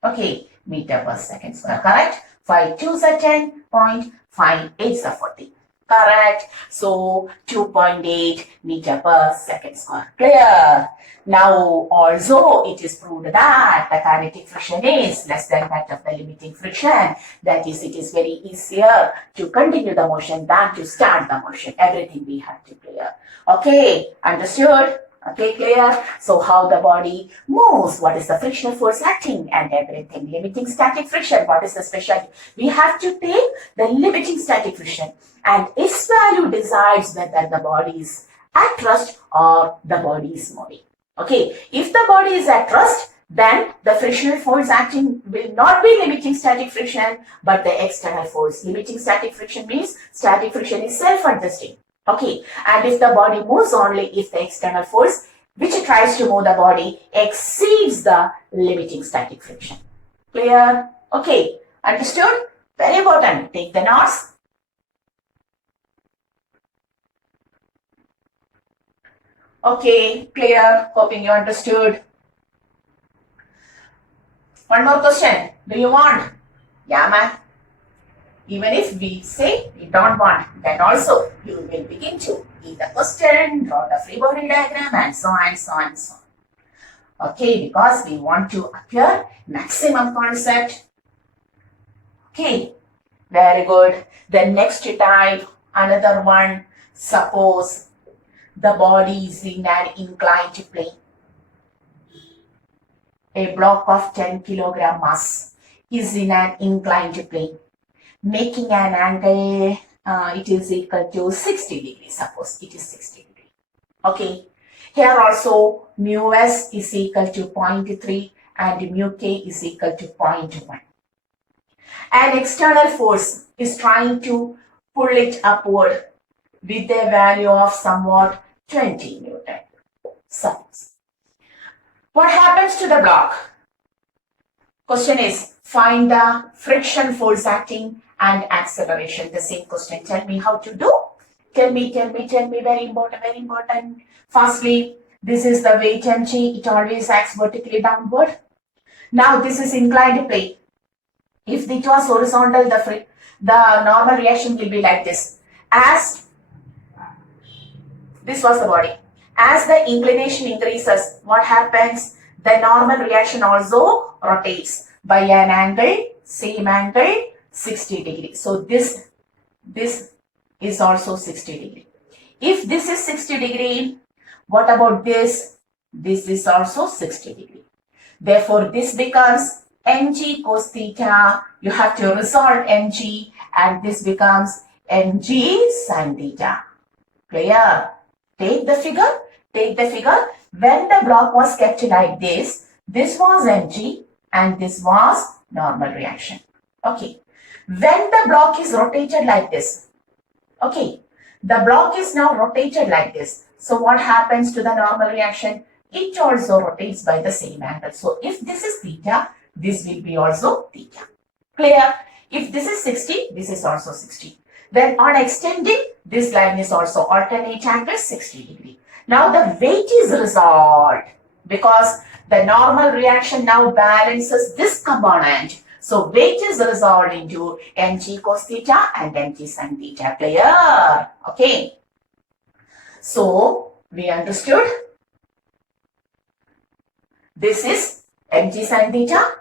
Okay, meter per second square, correct? 5 2s are 10, 5 8s are 14. Correct. So 2.8 meter per second square. Clear? Now also it is proved that the kinetic friction is less than that of the limiting friction. That is, it is very easier to continue the motion than to start the motion. Everything we have to clear. Okay, understood? Okay, clear? So how the body moves, what is the frictional force acting and everything. Limiting static friction, what is the specialty? We have to take the limiting static friction, and its value decides whether the body is at rest or the body is moving. Okay, if the body is at rest, then the frictional force acting will not be limiting static friction, but the external force. Limiting static friction means static friction is self-adjusting. Okay, and if the body moves only if the external force which tries to move the body exceeds the limiting static friction. Clear? Okay, understood? Very important. Take the notes. Okay, clear. Hoping you understood. One more question. Do you want? Yeah, ma'am. Even if we say we don't want, then also you will begin to read the question, draw the free body diagram, and so on, so on, so on. Okay, because we want to appear maximum concept. Okay, very good. The next type, another one, suppose the body is in an inclined plane. A block of 10 kilogram mass is in an inclined plane, making an angle, it is equal to 60 degrees, suppose it is 60 degrees. Okay, here also mu s is equal to 0.3 and mu k is equal to 0.1. An external force is trying to pull it upward with a value of somewhat 20 Newton, suppose. What happens to the block? Question is, find the friction force acting and acceleration. The same question. Tell me how to do. Tell me. Very important. Firstly, this is the weight mg. It always acts vertically downward. Now this is inclined plane. If it was horizontal, the normal reaction will be like this. As this was the body. As the inclination increases, what happens? The normal reaction also rotates by an angle, same angle, 60 degrees. So this is also 60 degree. If this is 60 degree, what about this? This is also 60 degree. Therefore, this becomes mg cos theta. You have to resolve mg, and this becomes mg sin theta. Clear? Take the figure. When the block was kept like this was mg and this was normal reaction. Okay. When the block is rotated like this, okay, the block is now rotated like this. So what happens to the normal reaction? It also rotates by the same angle. So if this is theta, this will be also theta. Clear? If this is 60, this is also 60. Then on extending, this line is also alternate angle 60 degree. Now the weight is resolved because the normal reaction now balances this component. So weight is resolved into mg cos theta and mg sin theta. Clear? Okay. So we understood. This is mg sin theta.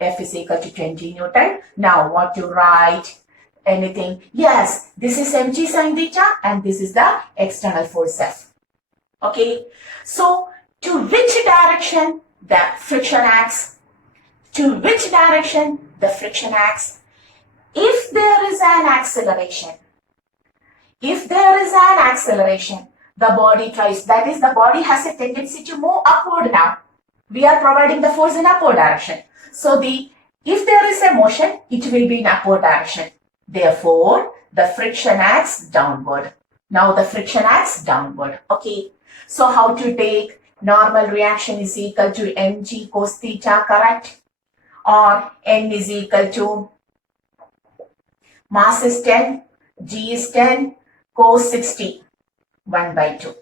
F is equal to 20 Newton. Now what to write? Anything? Yes, this is mg sin theta and this is the external force F. Okay. So to which direction the friction acts. To which direction the friction acts? If there is an acceleration, the body tries, that is, the body has a tendency to move upward now. We are providing the force in upward direction. So if there is a motion, it will be in upward direction. Therefore, the friction acts downward. Now the friction acts downward. Okay. So how to take normal reaction is equal to mg cos theta, correct? Or n is equal to mass is 10, g is 10, cos 60, 1 by 2.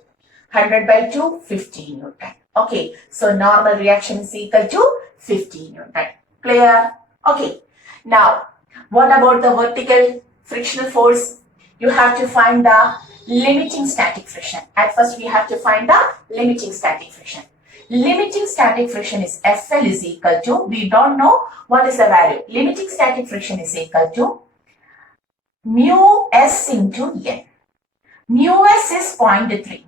100 by 2, 50 Newton. Okay, so normal reaction is equal to 50 Newton. Clear? Okay. Now, what about the vertical frictional force? You have to find the limiting static friction. At first, we have to find the limiting static friction. Limiting static friction is FL is equal to, we don't know what is the value. Limiting static friction is equal to mu s into n. Mu s is 0.3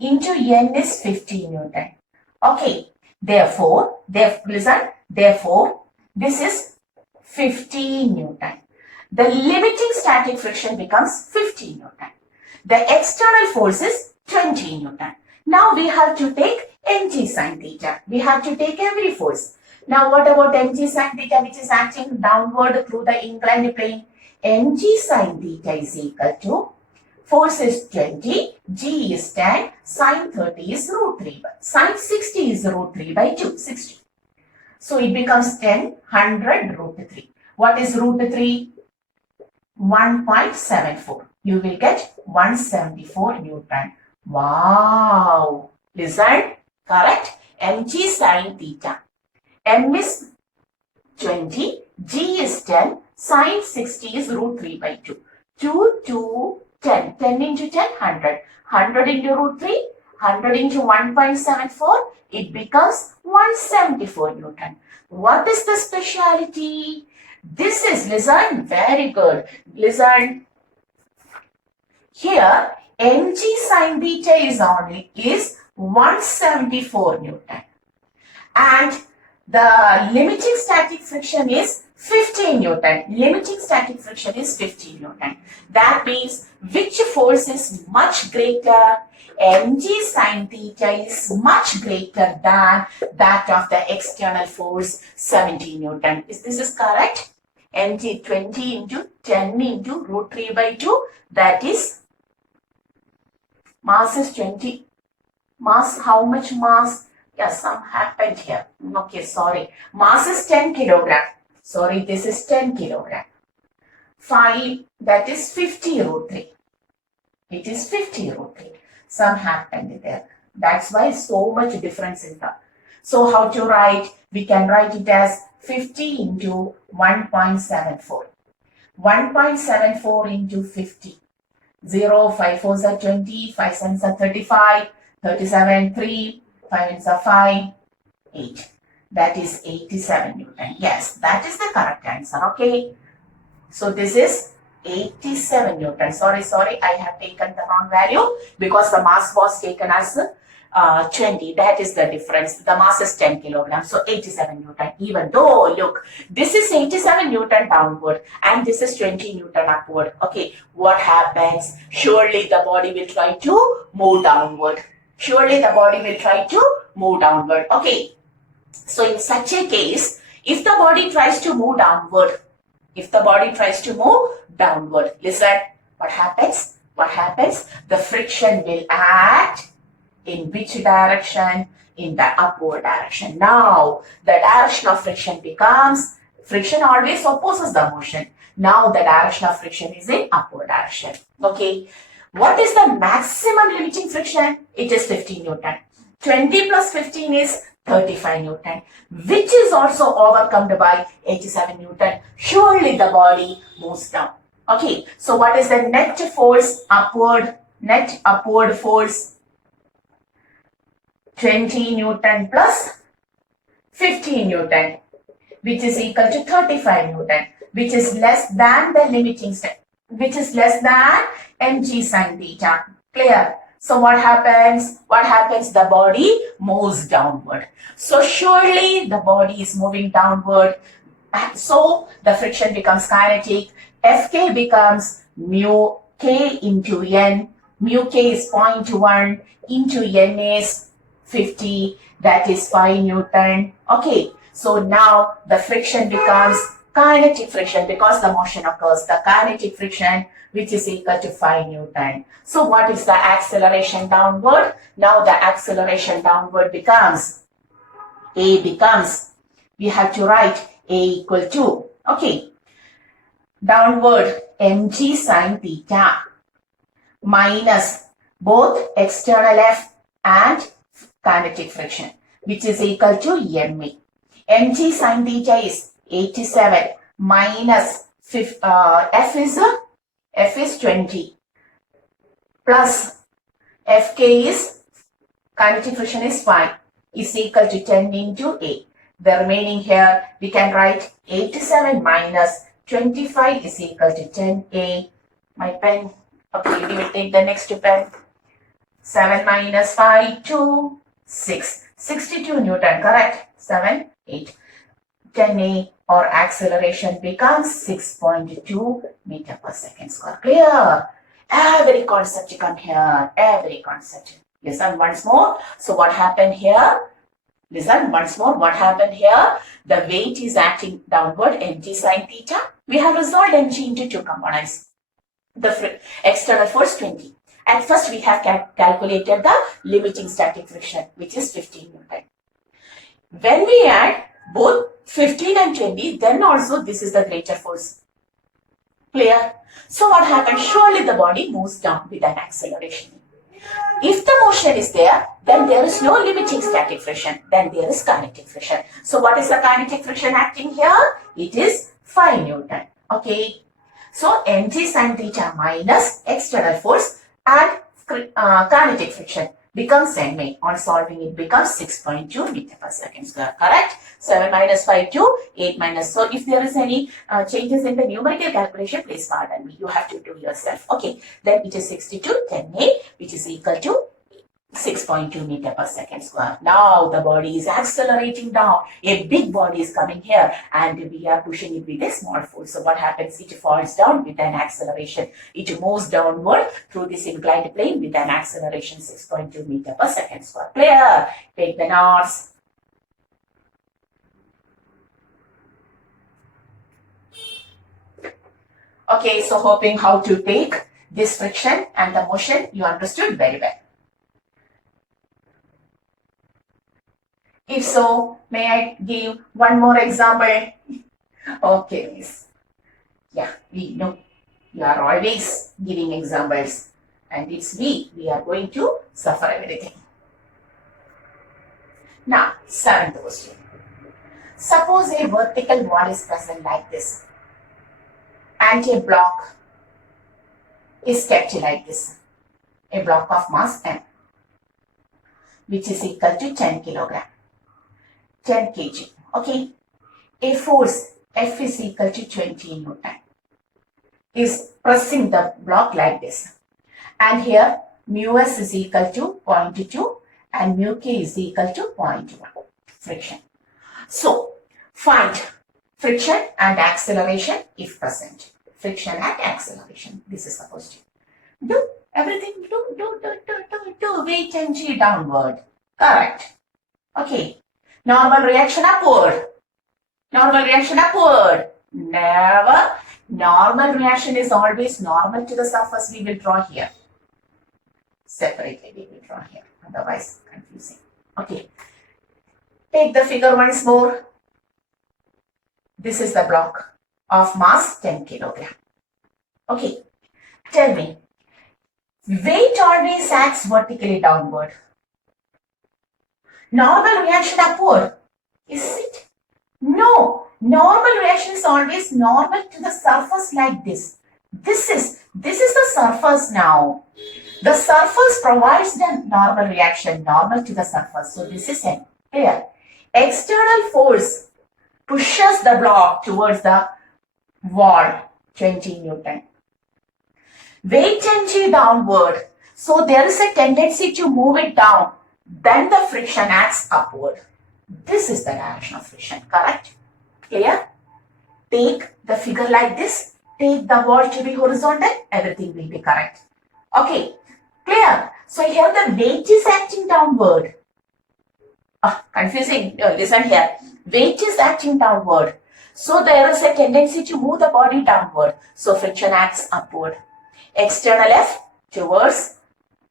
into n is 50 Newton. Okay, therefore, this is 50 Newton. The limiting static friction becomes 50 Newton. The external force is 20 Newton. Now we have to take mg sin theta. We have to take every force. Now what about mg sin theta, which is acting downward through the inclined plane? Mg sin theta is equal to, force is 20, g is 10, sin 30 is root 3 by, sin 60 is root 3 by 2, 60. So it becomes 10, 100, root 3. What is root 3? 1.74. You will get 174 Newton. Wow! Listen, correct? mg sin theta. M is 20, g is 10, sin 60 is root 3 by 2. 2, 2, 10. 10 into 10, 100. 100 into root 3, 100 into 1.74, it becomes 174 Newton. What is the speciality? This is, listen, very good. Listen. Here, mg sin theta is 174 Newton. And the limiting static friction is 15 Newton. Limiting static friction is 15 Newton. That means which force is much greater? Mg sin theta is much greater than that of the external force 70 Newton. Is this correct? Mg 20 into 10 into root 3 by 2, that is, mass is 20. Mass, how much mass? Yes, some happened here. Okay, sorry. Mass is 10 kilogram. Sorry, this is 10 kilogram. 5, that is 50 root 3. It is 50 root 3. Some happened there. That's why so much difference in the. So how to write? We can write it as 50 into 1.74. 1.74 into 50. 0, 5 4s are 20, 5 7s are 35, 37, 3, 5 ends are 5, 8. That is 87 Newton. Yes, that is the correct answer. Okay. So this is 87 Newton. Sorry, I have taken the wrong value because the mass was taken as 20. That is the difference. The mass is 10 kilograms. So 87 Newton. Even though, look, this is 87 Newton downward and this is 20 Newton upward. Okay, what happens? Surely the body will try to move downward. Okay. So in such a case, if the body tries to move downward, listen, what happens? The friction will act in which direction? In the upward direction. Now, the direction of friction becomes, friction always opposes the motion. Now, the direction of friction is in upward direction. Okay. What is the maximum limiting friction? It is 15 Newton. 20 plus 15 is 35 Newton, which is also overcome by 87 Newton. Surely the body moves down. Okay, so what is the net force upward? Net upward force 20 Newton plus 15 Newton, which is equal to 35 Newton, which is less than the limiting step, which is less than mg sin theta. Clear? So what happens? What happens? The body moves downward. So surely the body is moving downward. So the friction becomes kinetic. Fk becomes mu k into n. Mu k is 0.1 into n is 50. That is 5 Newton. Okay. So now the friction becomes kinetic friction because the motion occurs. The kinetic friction which is equal to 5 Newton. So what is the acceleration downward? Now the acceleration downward becomes, we have to write A equal to, okay, downward mg sine theta minus both external F and kinetic friction, which is equal to ma. Mg sine theta is 87 minus F is 20 plus Fk is kinetic friction is 5 is equal to 10 into A. The remaining here we can write 87 minus 25 is equal to 10A. My pen, okay, we will take the next pen. 7 minus 5, 2, 6. 62 Newton, correct? 7, 8. 10A or acceleration becomes 6.2 meter per second square. Clear? Every concept you come here. Every concept. Listen once more. So what happened here? Listen once more. What happened here? The weight is acting downward, mg sine theta. We have resolved mg into two components. The external force 20. At first we have calculated the limiting static friction, which is 15 Newton. When we add both 15 and 20, then also this is the greater force. Clear? So what happens? Surely the body moves down with an acceleration. If the motion is there, then there is no limiting static friction. Then there is kinetic friction. So what is the kinetic friction acting here? It is 5 Newton. Okay. So mg sine theta minus external force and kinetic friction becomes ma. On solving it becomes 6.2 meter per second square. Correct? 7 minus 5 2, 8 minus. So if there is any changes in the numerical calculation, please pardon me. You have to do yourself. Okay. Then it is 62 10A, which is equal to 6.2 meter per second square. Now the body is accelerating down. A big body is coming here and we are pushing it with a small force. So what happens? It falls down with an acceleration. It moves downward through this inclined plane with an acceleration 6.2 meter per second square. Clear? Take the notes. Okay, so hoping how to take this friction and the motion you understood very well. If so, may I give one more example? Okay, miss. Yeah, we know you are always giving examples and it's we are going to suffer everything. Now, 7th question. Suppose a vertical wall is present like this and a block is kept like this. A block of mass m, which is equal to 10 kilogram. 10 kg. Okay. A force F is equal to 20 Newton is pressing the block like this. And here mu s is equal to 0.2 and mu k is equal to 0.1 friction. So find friction and acceleration if present. Friction and acceleration. This is supposed to do everything. Do weight mg downward. Correct. Okay. Normal reaction upward. Normal reaction upward. Never. Normal reaction is always normal to the surface. We will draw here. Separately we will draw here. Otherwise confusing. Okay. Take the figure once more. This is the block of mass 10 kilogram. Okay. Tell me. Weight always acts vertically downward. Normal reaction upward. Is it? No. Normal reaction is always normal to the surface like this. This is the surface now. The surface provides the normal reaction, normal to the surface. So this is n. Clear? External force pushes the block towards the wall, 20 Newton. Weight mg downward. So there is a tendency to move it down. Then the friction acts upward. This is the direction of friction, correct? Clear? Take the figure like this. Take the wall to be horizontal. Everything will be correct. Okay, clear? So here the weight is acting downward. Confusing. Listen here. Weight is acting downward. So there is a tendency to move the body downward. So friction acts upward. External F towards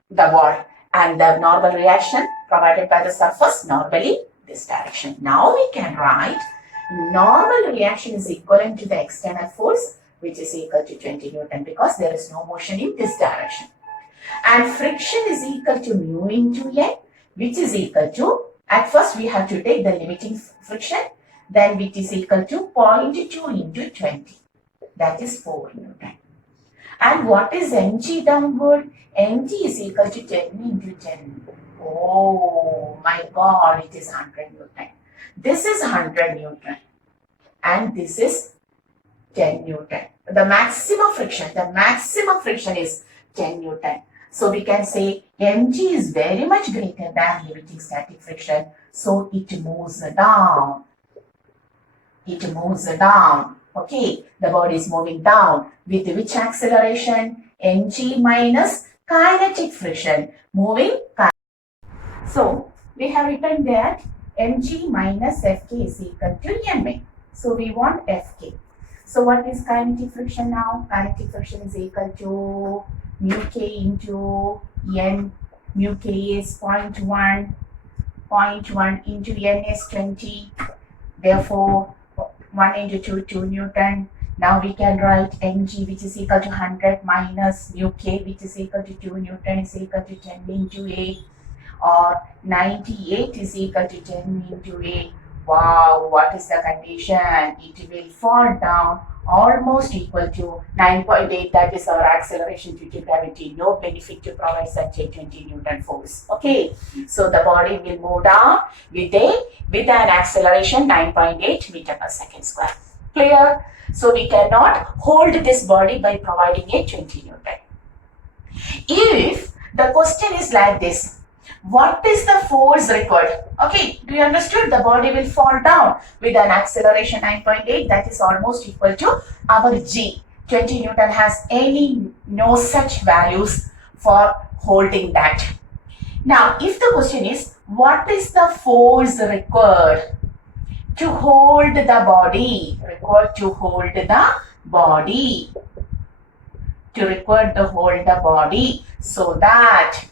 the wall. And the normal reaction provided by the surface normally this direction. Now we can write normal reaction is equivalent to the external force, which is equal to 20 Newton, because there is no motion in this direction. And friction is equal to mu into N, which is equal to, at first we have to take the limiting friction, then which is equal to 0.2 into 20. That is 4 Newton. And what is mg downward? Mg is equal to 10 into 10. Oh my God, it is 100 Newton. This is 100 Newton. And this is 10 Newton. The maximum friction is 10 Newton. So we can say mg is very much greater than limiting static friction. So it moves down. It moves down. Okay, the body is moving down. With which acceleration? Mg minus kinetic friction. Moving. So we have written that mg minus fk is equal to ma. So we want fk. So what is kinetic friction now? Kinetic friction is equal to mu k into n. Mu k is 0.1. 0.1 into n is 20. Therefore, 1 into 2, 2 Newton. Now we can write mg, which is equal to 100 minus mu k, which is equal to 2 Newton, is equal to 10 into 8. Or 98 is equal to 10 into 8. Wow, what is the condition? It will fall down almost equal to 9.8. That is our acceleration due to gravity. No benefit to provide such a 20 Newton force. Okay, so the body will move down with an acceleration 9.8 meter per second square. Clear? So we cannot hold this body by providing a 20 Newton. If the question is like this, what is the force required? Okay, do you understood? The body will fall down with an acceleration 9.8, that is almost equal to our G. 20 Newton has no such values for holding that. Now, if the question is, what is the force required to hold the body? Required to hold the body. So that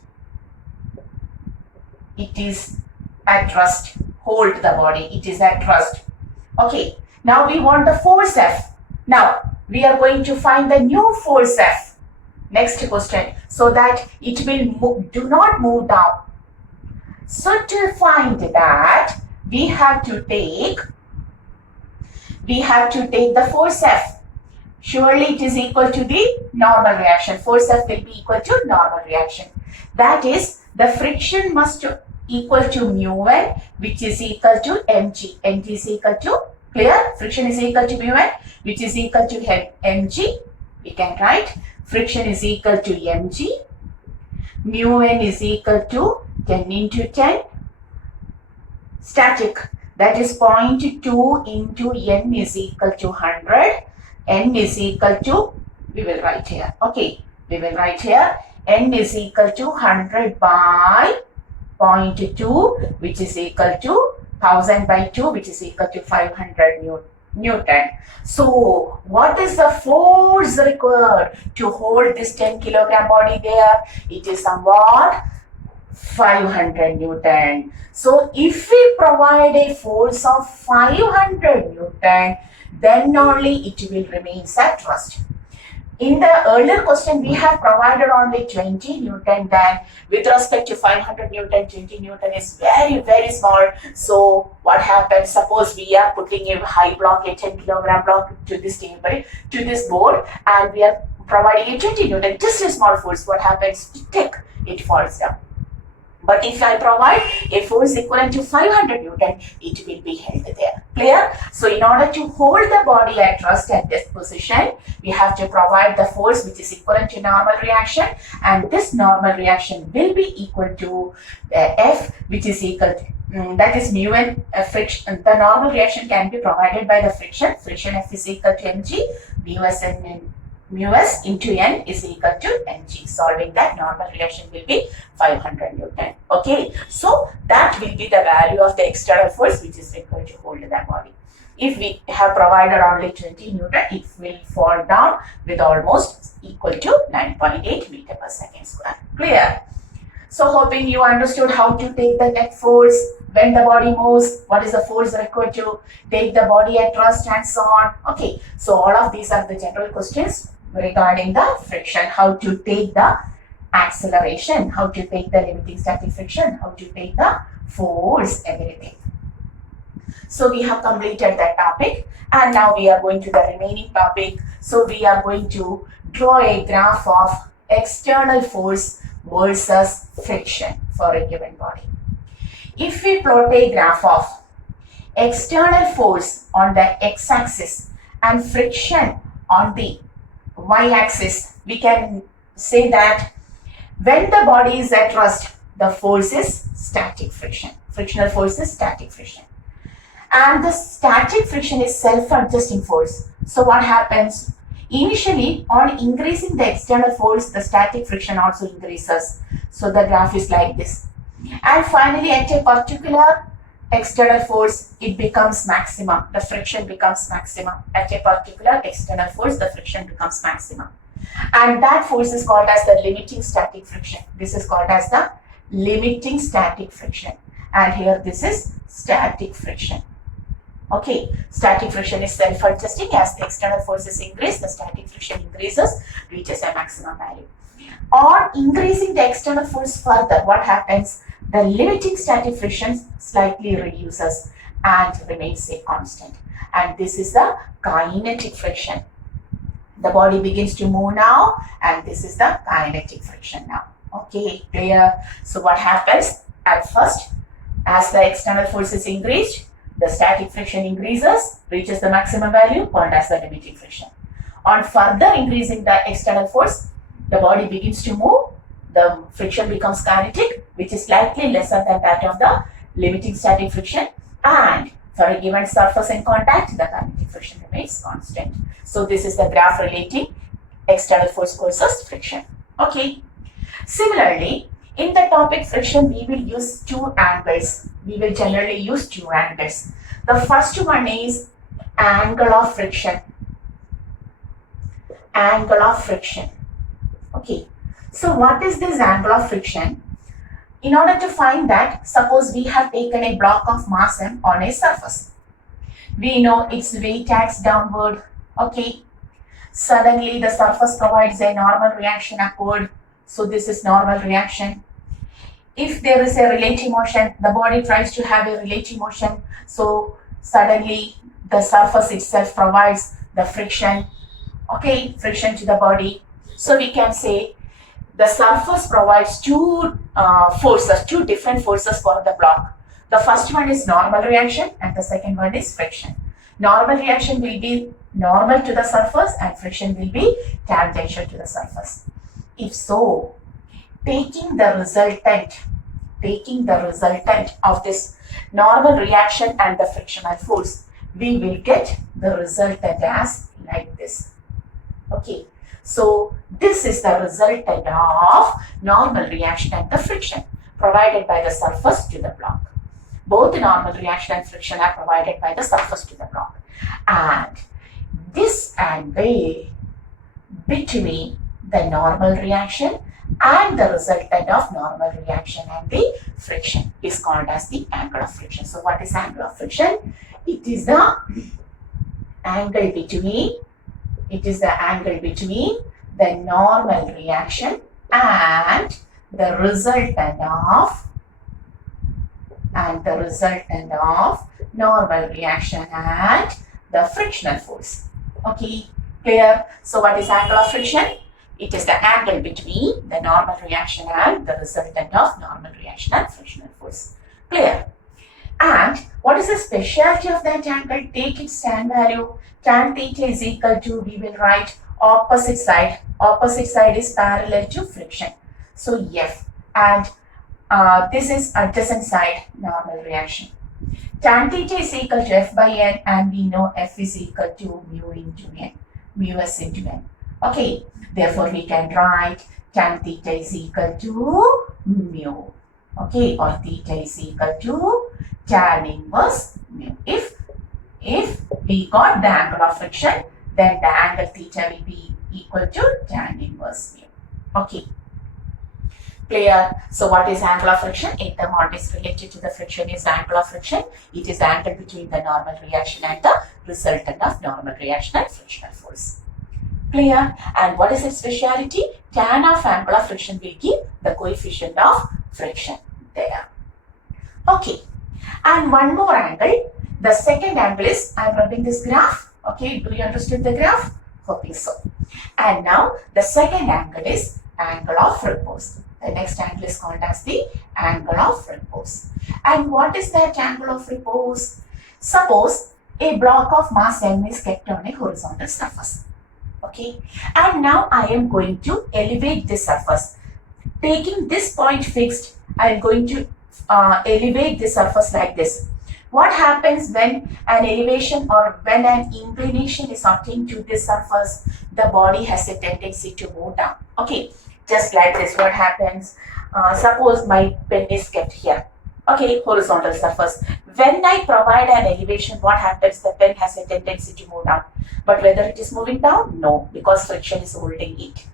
it is at rest. Hold the body. It is at rest. Okay. Now we want the force F. Now we are going to find the new force F. Next question. So that it will do not move down. So to find that, we have to take the force F. Surely it is equal to the normal reaction. Force F will be equal to normal reaction. That is, the friction must equal to mu n, which is equal to mg. Mg is equal to, clear? Friction is equal to mu n, which is equal to mg. We can write friction is equal to mg. Mu n is equal to 10 into 10. Static, that is 0.2 into n is equal to 100. N is equal to, we will write here. Okay, we will write here. N is equal to 100 by 0.2, which is equal to 1000 by 2, which is equal to 500 Newton. So, what is the force required to hold this 10 kilogram body there? It is somewhat 500 Newton. So, if we provide a force of 500 Newton, then only it will remain at rest. In the earlier question, we have provided only 20 Newton. Then with respect to 500 Newton, 20 Newton is very, very small. So what happens? Suppose we are putting a high block, a 10 kilogram block to this table, to this board, and we are providing a 20 Newton, just a small force. What happens? It falls down. But if I provide a force equivalent to 500 Newton, it will be held there. Clear? So in order to hold the body at rest at this position, we have to provide the force which is equivalent to normal reaction, and this normal reaction will be equal to F, which is equal to, that is mu n friction. The normal reaction can be provided by the friction. Friction F is equal to mg, mu s into n is equal to mg. Solving that, normal reaction will be 500 Newton. Okay, so that will be the value of the external force which is required to hold the body. If we have provided only 20 Newton, it will fall down with almost equal to 9.8 meter per second square. Clear? So hoping you understood how to take the net force when the body moves, what is the force required to take the body at rest and so on. Okay, so all of these are the general questions regarding the friction, how to take the acceleration, how to take the limiting static friction, how to take the force, everything. So we have completed that topic, and now we are going to the remaining topic. So we are going to draw a graph of external force versus friction for a given body. If we plot a graph of external force on the x-axis and friction on the y-axis, we can say that when the body is at rest, the force is static friction. Frictional force is static friction. And the static friction is self-adjusting force. So what happens? Initially, on increasing the external force, the static friction also increases. So the graph is like this. And finally, at a particular external force, it becomes maximum. The friction becomes maximum. At a particular external force, the friction becomes maximum. And that force is called as the limiting static friction. This is called as the limiting static friction. And here this is static friction. Okay, static friction is self-adjusting. As the external forces increase, the static friction increases, reaches a maximum value. On increasing the external force further, what happens? The limiting static friction slightly reduces and remains a constant. And this is the kinetic friction. The body begins to move now, and this is the kinetic friction now. Okay, clear? So what happens? At first, as the external force is increased, the static friction increases, reaches the maximum value called as the limiting friction. On further increasing the external force, the body begins to move, the friction becomes kinetic, which is slightly lesser than that of the limiting static friction, and for a given surface in contact, the kinetic friction remains constant. So this is the graph relating external force versus friction. Okay. Similarly, in the topic friction, we will use two angles. We will generally use two angles. The first one is angle of friction. Angle of friction. Okay. So what is this angle of friction? In order to find that, suppose we have taken a block of mass m on a surface. We know its weight acts downward. Okay. Suddenly the surface provides a normal reaction upward. So this is normal reaction. If there is a relative motion, the body tries to have a relative motion. So suddenly the surface itself provides the friction. Okay, friction to the body. So we can say the surface provides two different forces for the block. The first one is normal reaction and the second one is friction. Normal reaction will be normal to the surface and friction will be tangential to the surface. If so, taking the resultant of this normal reaction and the frictional force, we will get the resultant as like this. Okay, so this is the resultant of normal reaction and the friction provided by the surface to the block. Both the normal reaction and friction are provided by the surface to the block. And this angle between the normal reaction and the resultant of normal reaction and the friction is called as the angle of friction. So what is angle of friction? It is the angle between the normal reaction and the resultant of normal reaction and the frictional force. Okay, clear? So what is angle of friction? It is the angle between the normal reaction and the resultant of normal reaction and frictional force. Clear? And what is the specialty of that angle? Take its tan value. Tan theta is equal to, we will write opposite side. Opposite side is parallel to friction. So F, and this is adjacent side, normal reaction. Tan theta is equal to F by N, and we know F is equal to mu into N, mu S into N. Okay, therefore we can write tan theta is equal to mu. Okay, or theta is equal to tan inverse mu. If we got the angle of friction, then the angle theta will be equal to tan inverse mu. Okay. Clear? So what is angle of friction? A term always related to the friction is angle of friction. It is the angle between the normal reaction and the resultant of normal reaction and frictional force. Clear? And what is its speciality? Tan of angle of friction will give the coefficient of friction there. Okay. And one more angle. The second angle is, I am rubbing this graph. Okay. Do you understand the graph? Hoping so. And now the second angle is angle of repose. The next angle is called as the angle of repose. And what is that angle of repose? Suppose a block of mass m is kept on a horizontal surface. Okay. And now I am going to elevate this surface. Taking this point fixed, I am going to elevate the surface like this. What happens when an elevation or when an inclination is obtained to this surface? The body has a tendency to move down. Okay. Just like this, what happens? Suppose my pen is kept here. Okay, horizontal surface. When I provide an elevation, what happens? The pen has a tendency to move down. But whether it is moving down? No, because friction is holding it.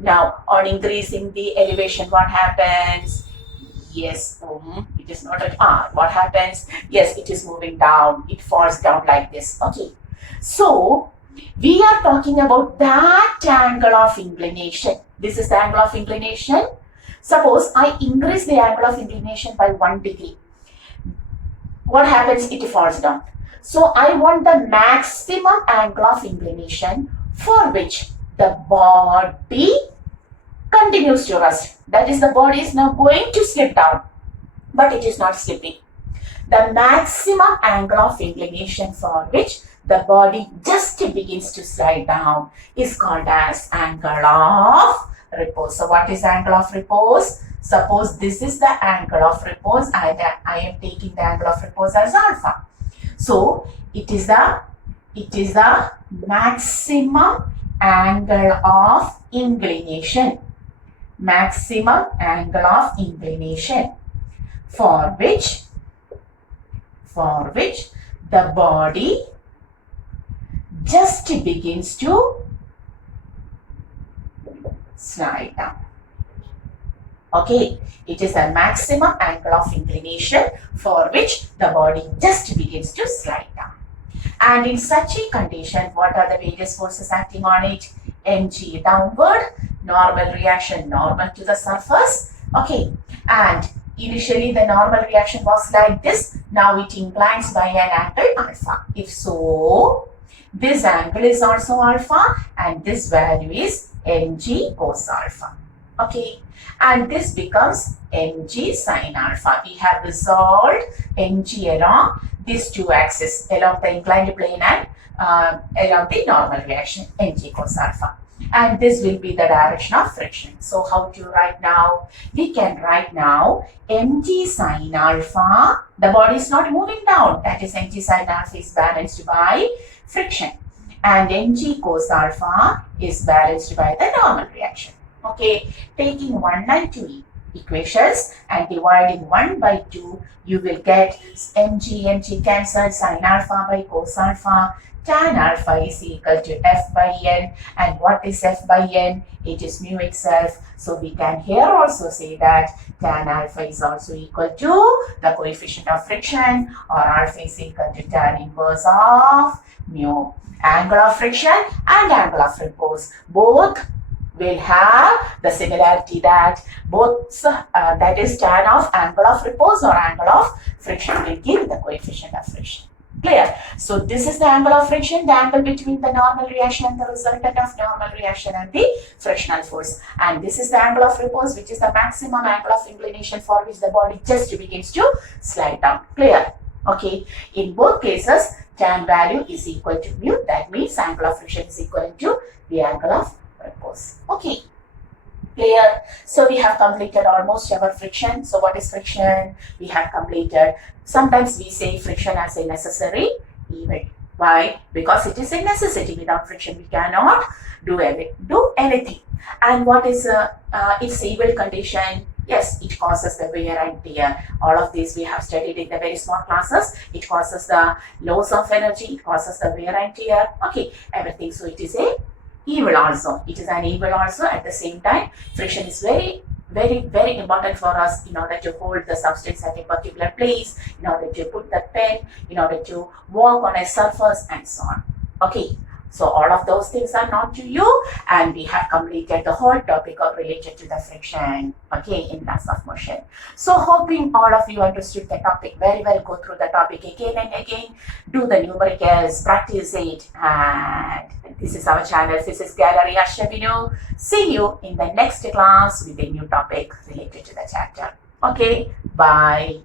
Now, on increasing the elevation, what happens? Yes, it is not at what happens? Yes, it is moving down. It falls down like this. Okay. So, we are talking about that angle of inclination. This is the angle of inclination. Suppose I increase the angle of inclination by 1 degree. What happens? It falls down. So I want the maximum angle of inclination for which the body continues to rest. That is, the body is now going to slip down, but it is not slipping. The maximum angle of inclination for which the body just begins to slide down is called as angle of repose. So what is angle of repose? Suppose this is the angle of repose and I am taking the angle of repose as alpha. So it is the maximum angle of inclination. Maximum angle of inclination for which the body just begins to slide down. Okay, it is the maximum angle of inclination for which the body just begins to slide down. And in such a condition, what are the various forces acting on it? mg downward, normal reaction normal to the surface. Okay, and initially the normal reaction was like this. Now it inclines by an angle alpha. If so, this angle is also alpha and this value is mg cos alpha. Okay, and this becomes mg sin alpha. We have resolved mg along these two axes, along the inclined plane and along the normal reaction, mg cos alpha. And this will be the direction of friction. So how to write now? We can write now mg sin alpha. The body is not moving down. That is, mg sin alpha is balanced by friction. And mg cos alpha is balanced by the normal reaction. Okay, taking 1 and 2 equations and dividing 1 by 2, you will get mg cancel, sin alpha by cos alpha, tan alpha is equal to f by n. And what is f by n? It is mu itself. So we can here also say that tan alpha is also equal to the coefficient of friction, or alpha is equal to tan inverse of mu. Angle of friction and angle of repose both will have the similarity that both that is tan of angle of repose or angle of friction will give the coefficient of friction. Clear? So this is the angle of friction, the angle between the normal reaction and the resultant of normal reaction and the frictional force. And this is the angle of repose, which is the maximum angle of inclination for which the body just begins to slide down. Clear? Okay. In both cases, tan value is equal to mu. That means angle of friction is equal to the angle of repose. Okay. Clear? So we have completed almost our friction. So what is friction? We have completed. Sometimes we say friction as a necessary event. Why? Because it is a necessity. Without friction, we cannot do anything. And what is its evil condition? Yes, it causes the wear and tear. All of these we have studied in the very small classes. It causes the loss of energy. It causes the wear and tear. Okay, everything. So it is a evil also. It is an evil also. At the same time, friction is very important for us in order to hold the substance at a particular place, in order to put the pen, in order to walk on a surface and so on. Okay. So all of those things are known to you, and we have completed the whole topic of related to the friction, okay, in laws of motion. So hoping all of you understood the topic very well. Go through the topic again and again, do the numericals, practice it, and this is our channel, Physics Gallery Ashavinu. See you in the next class with a new topic related to the chapter. Okay, bye.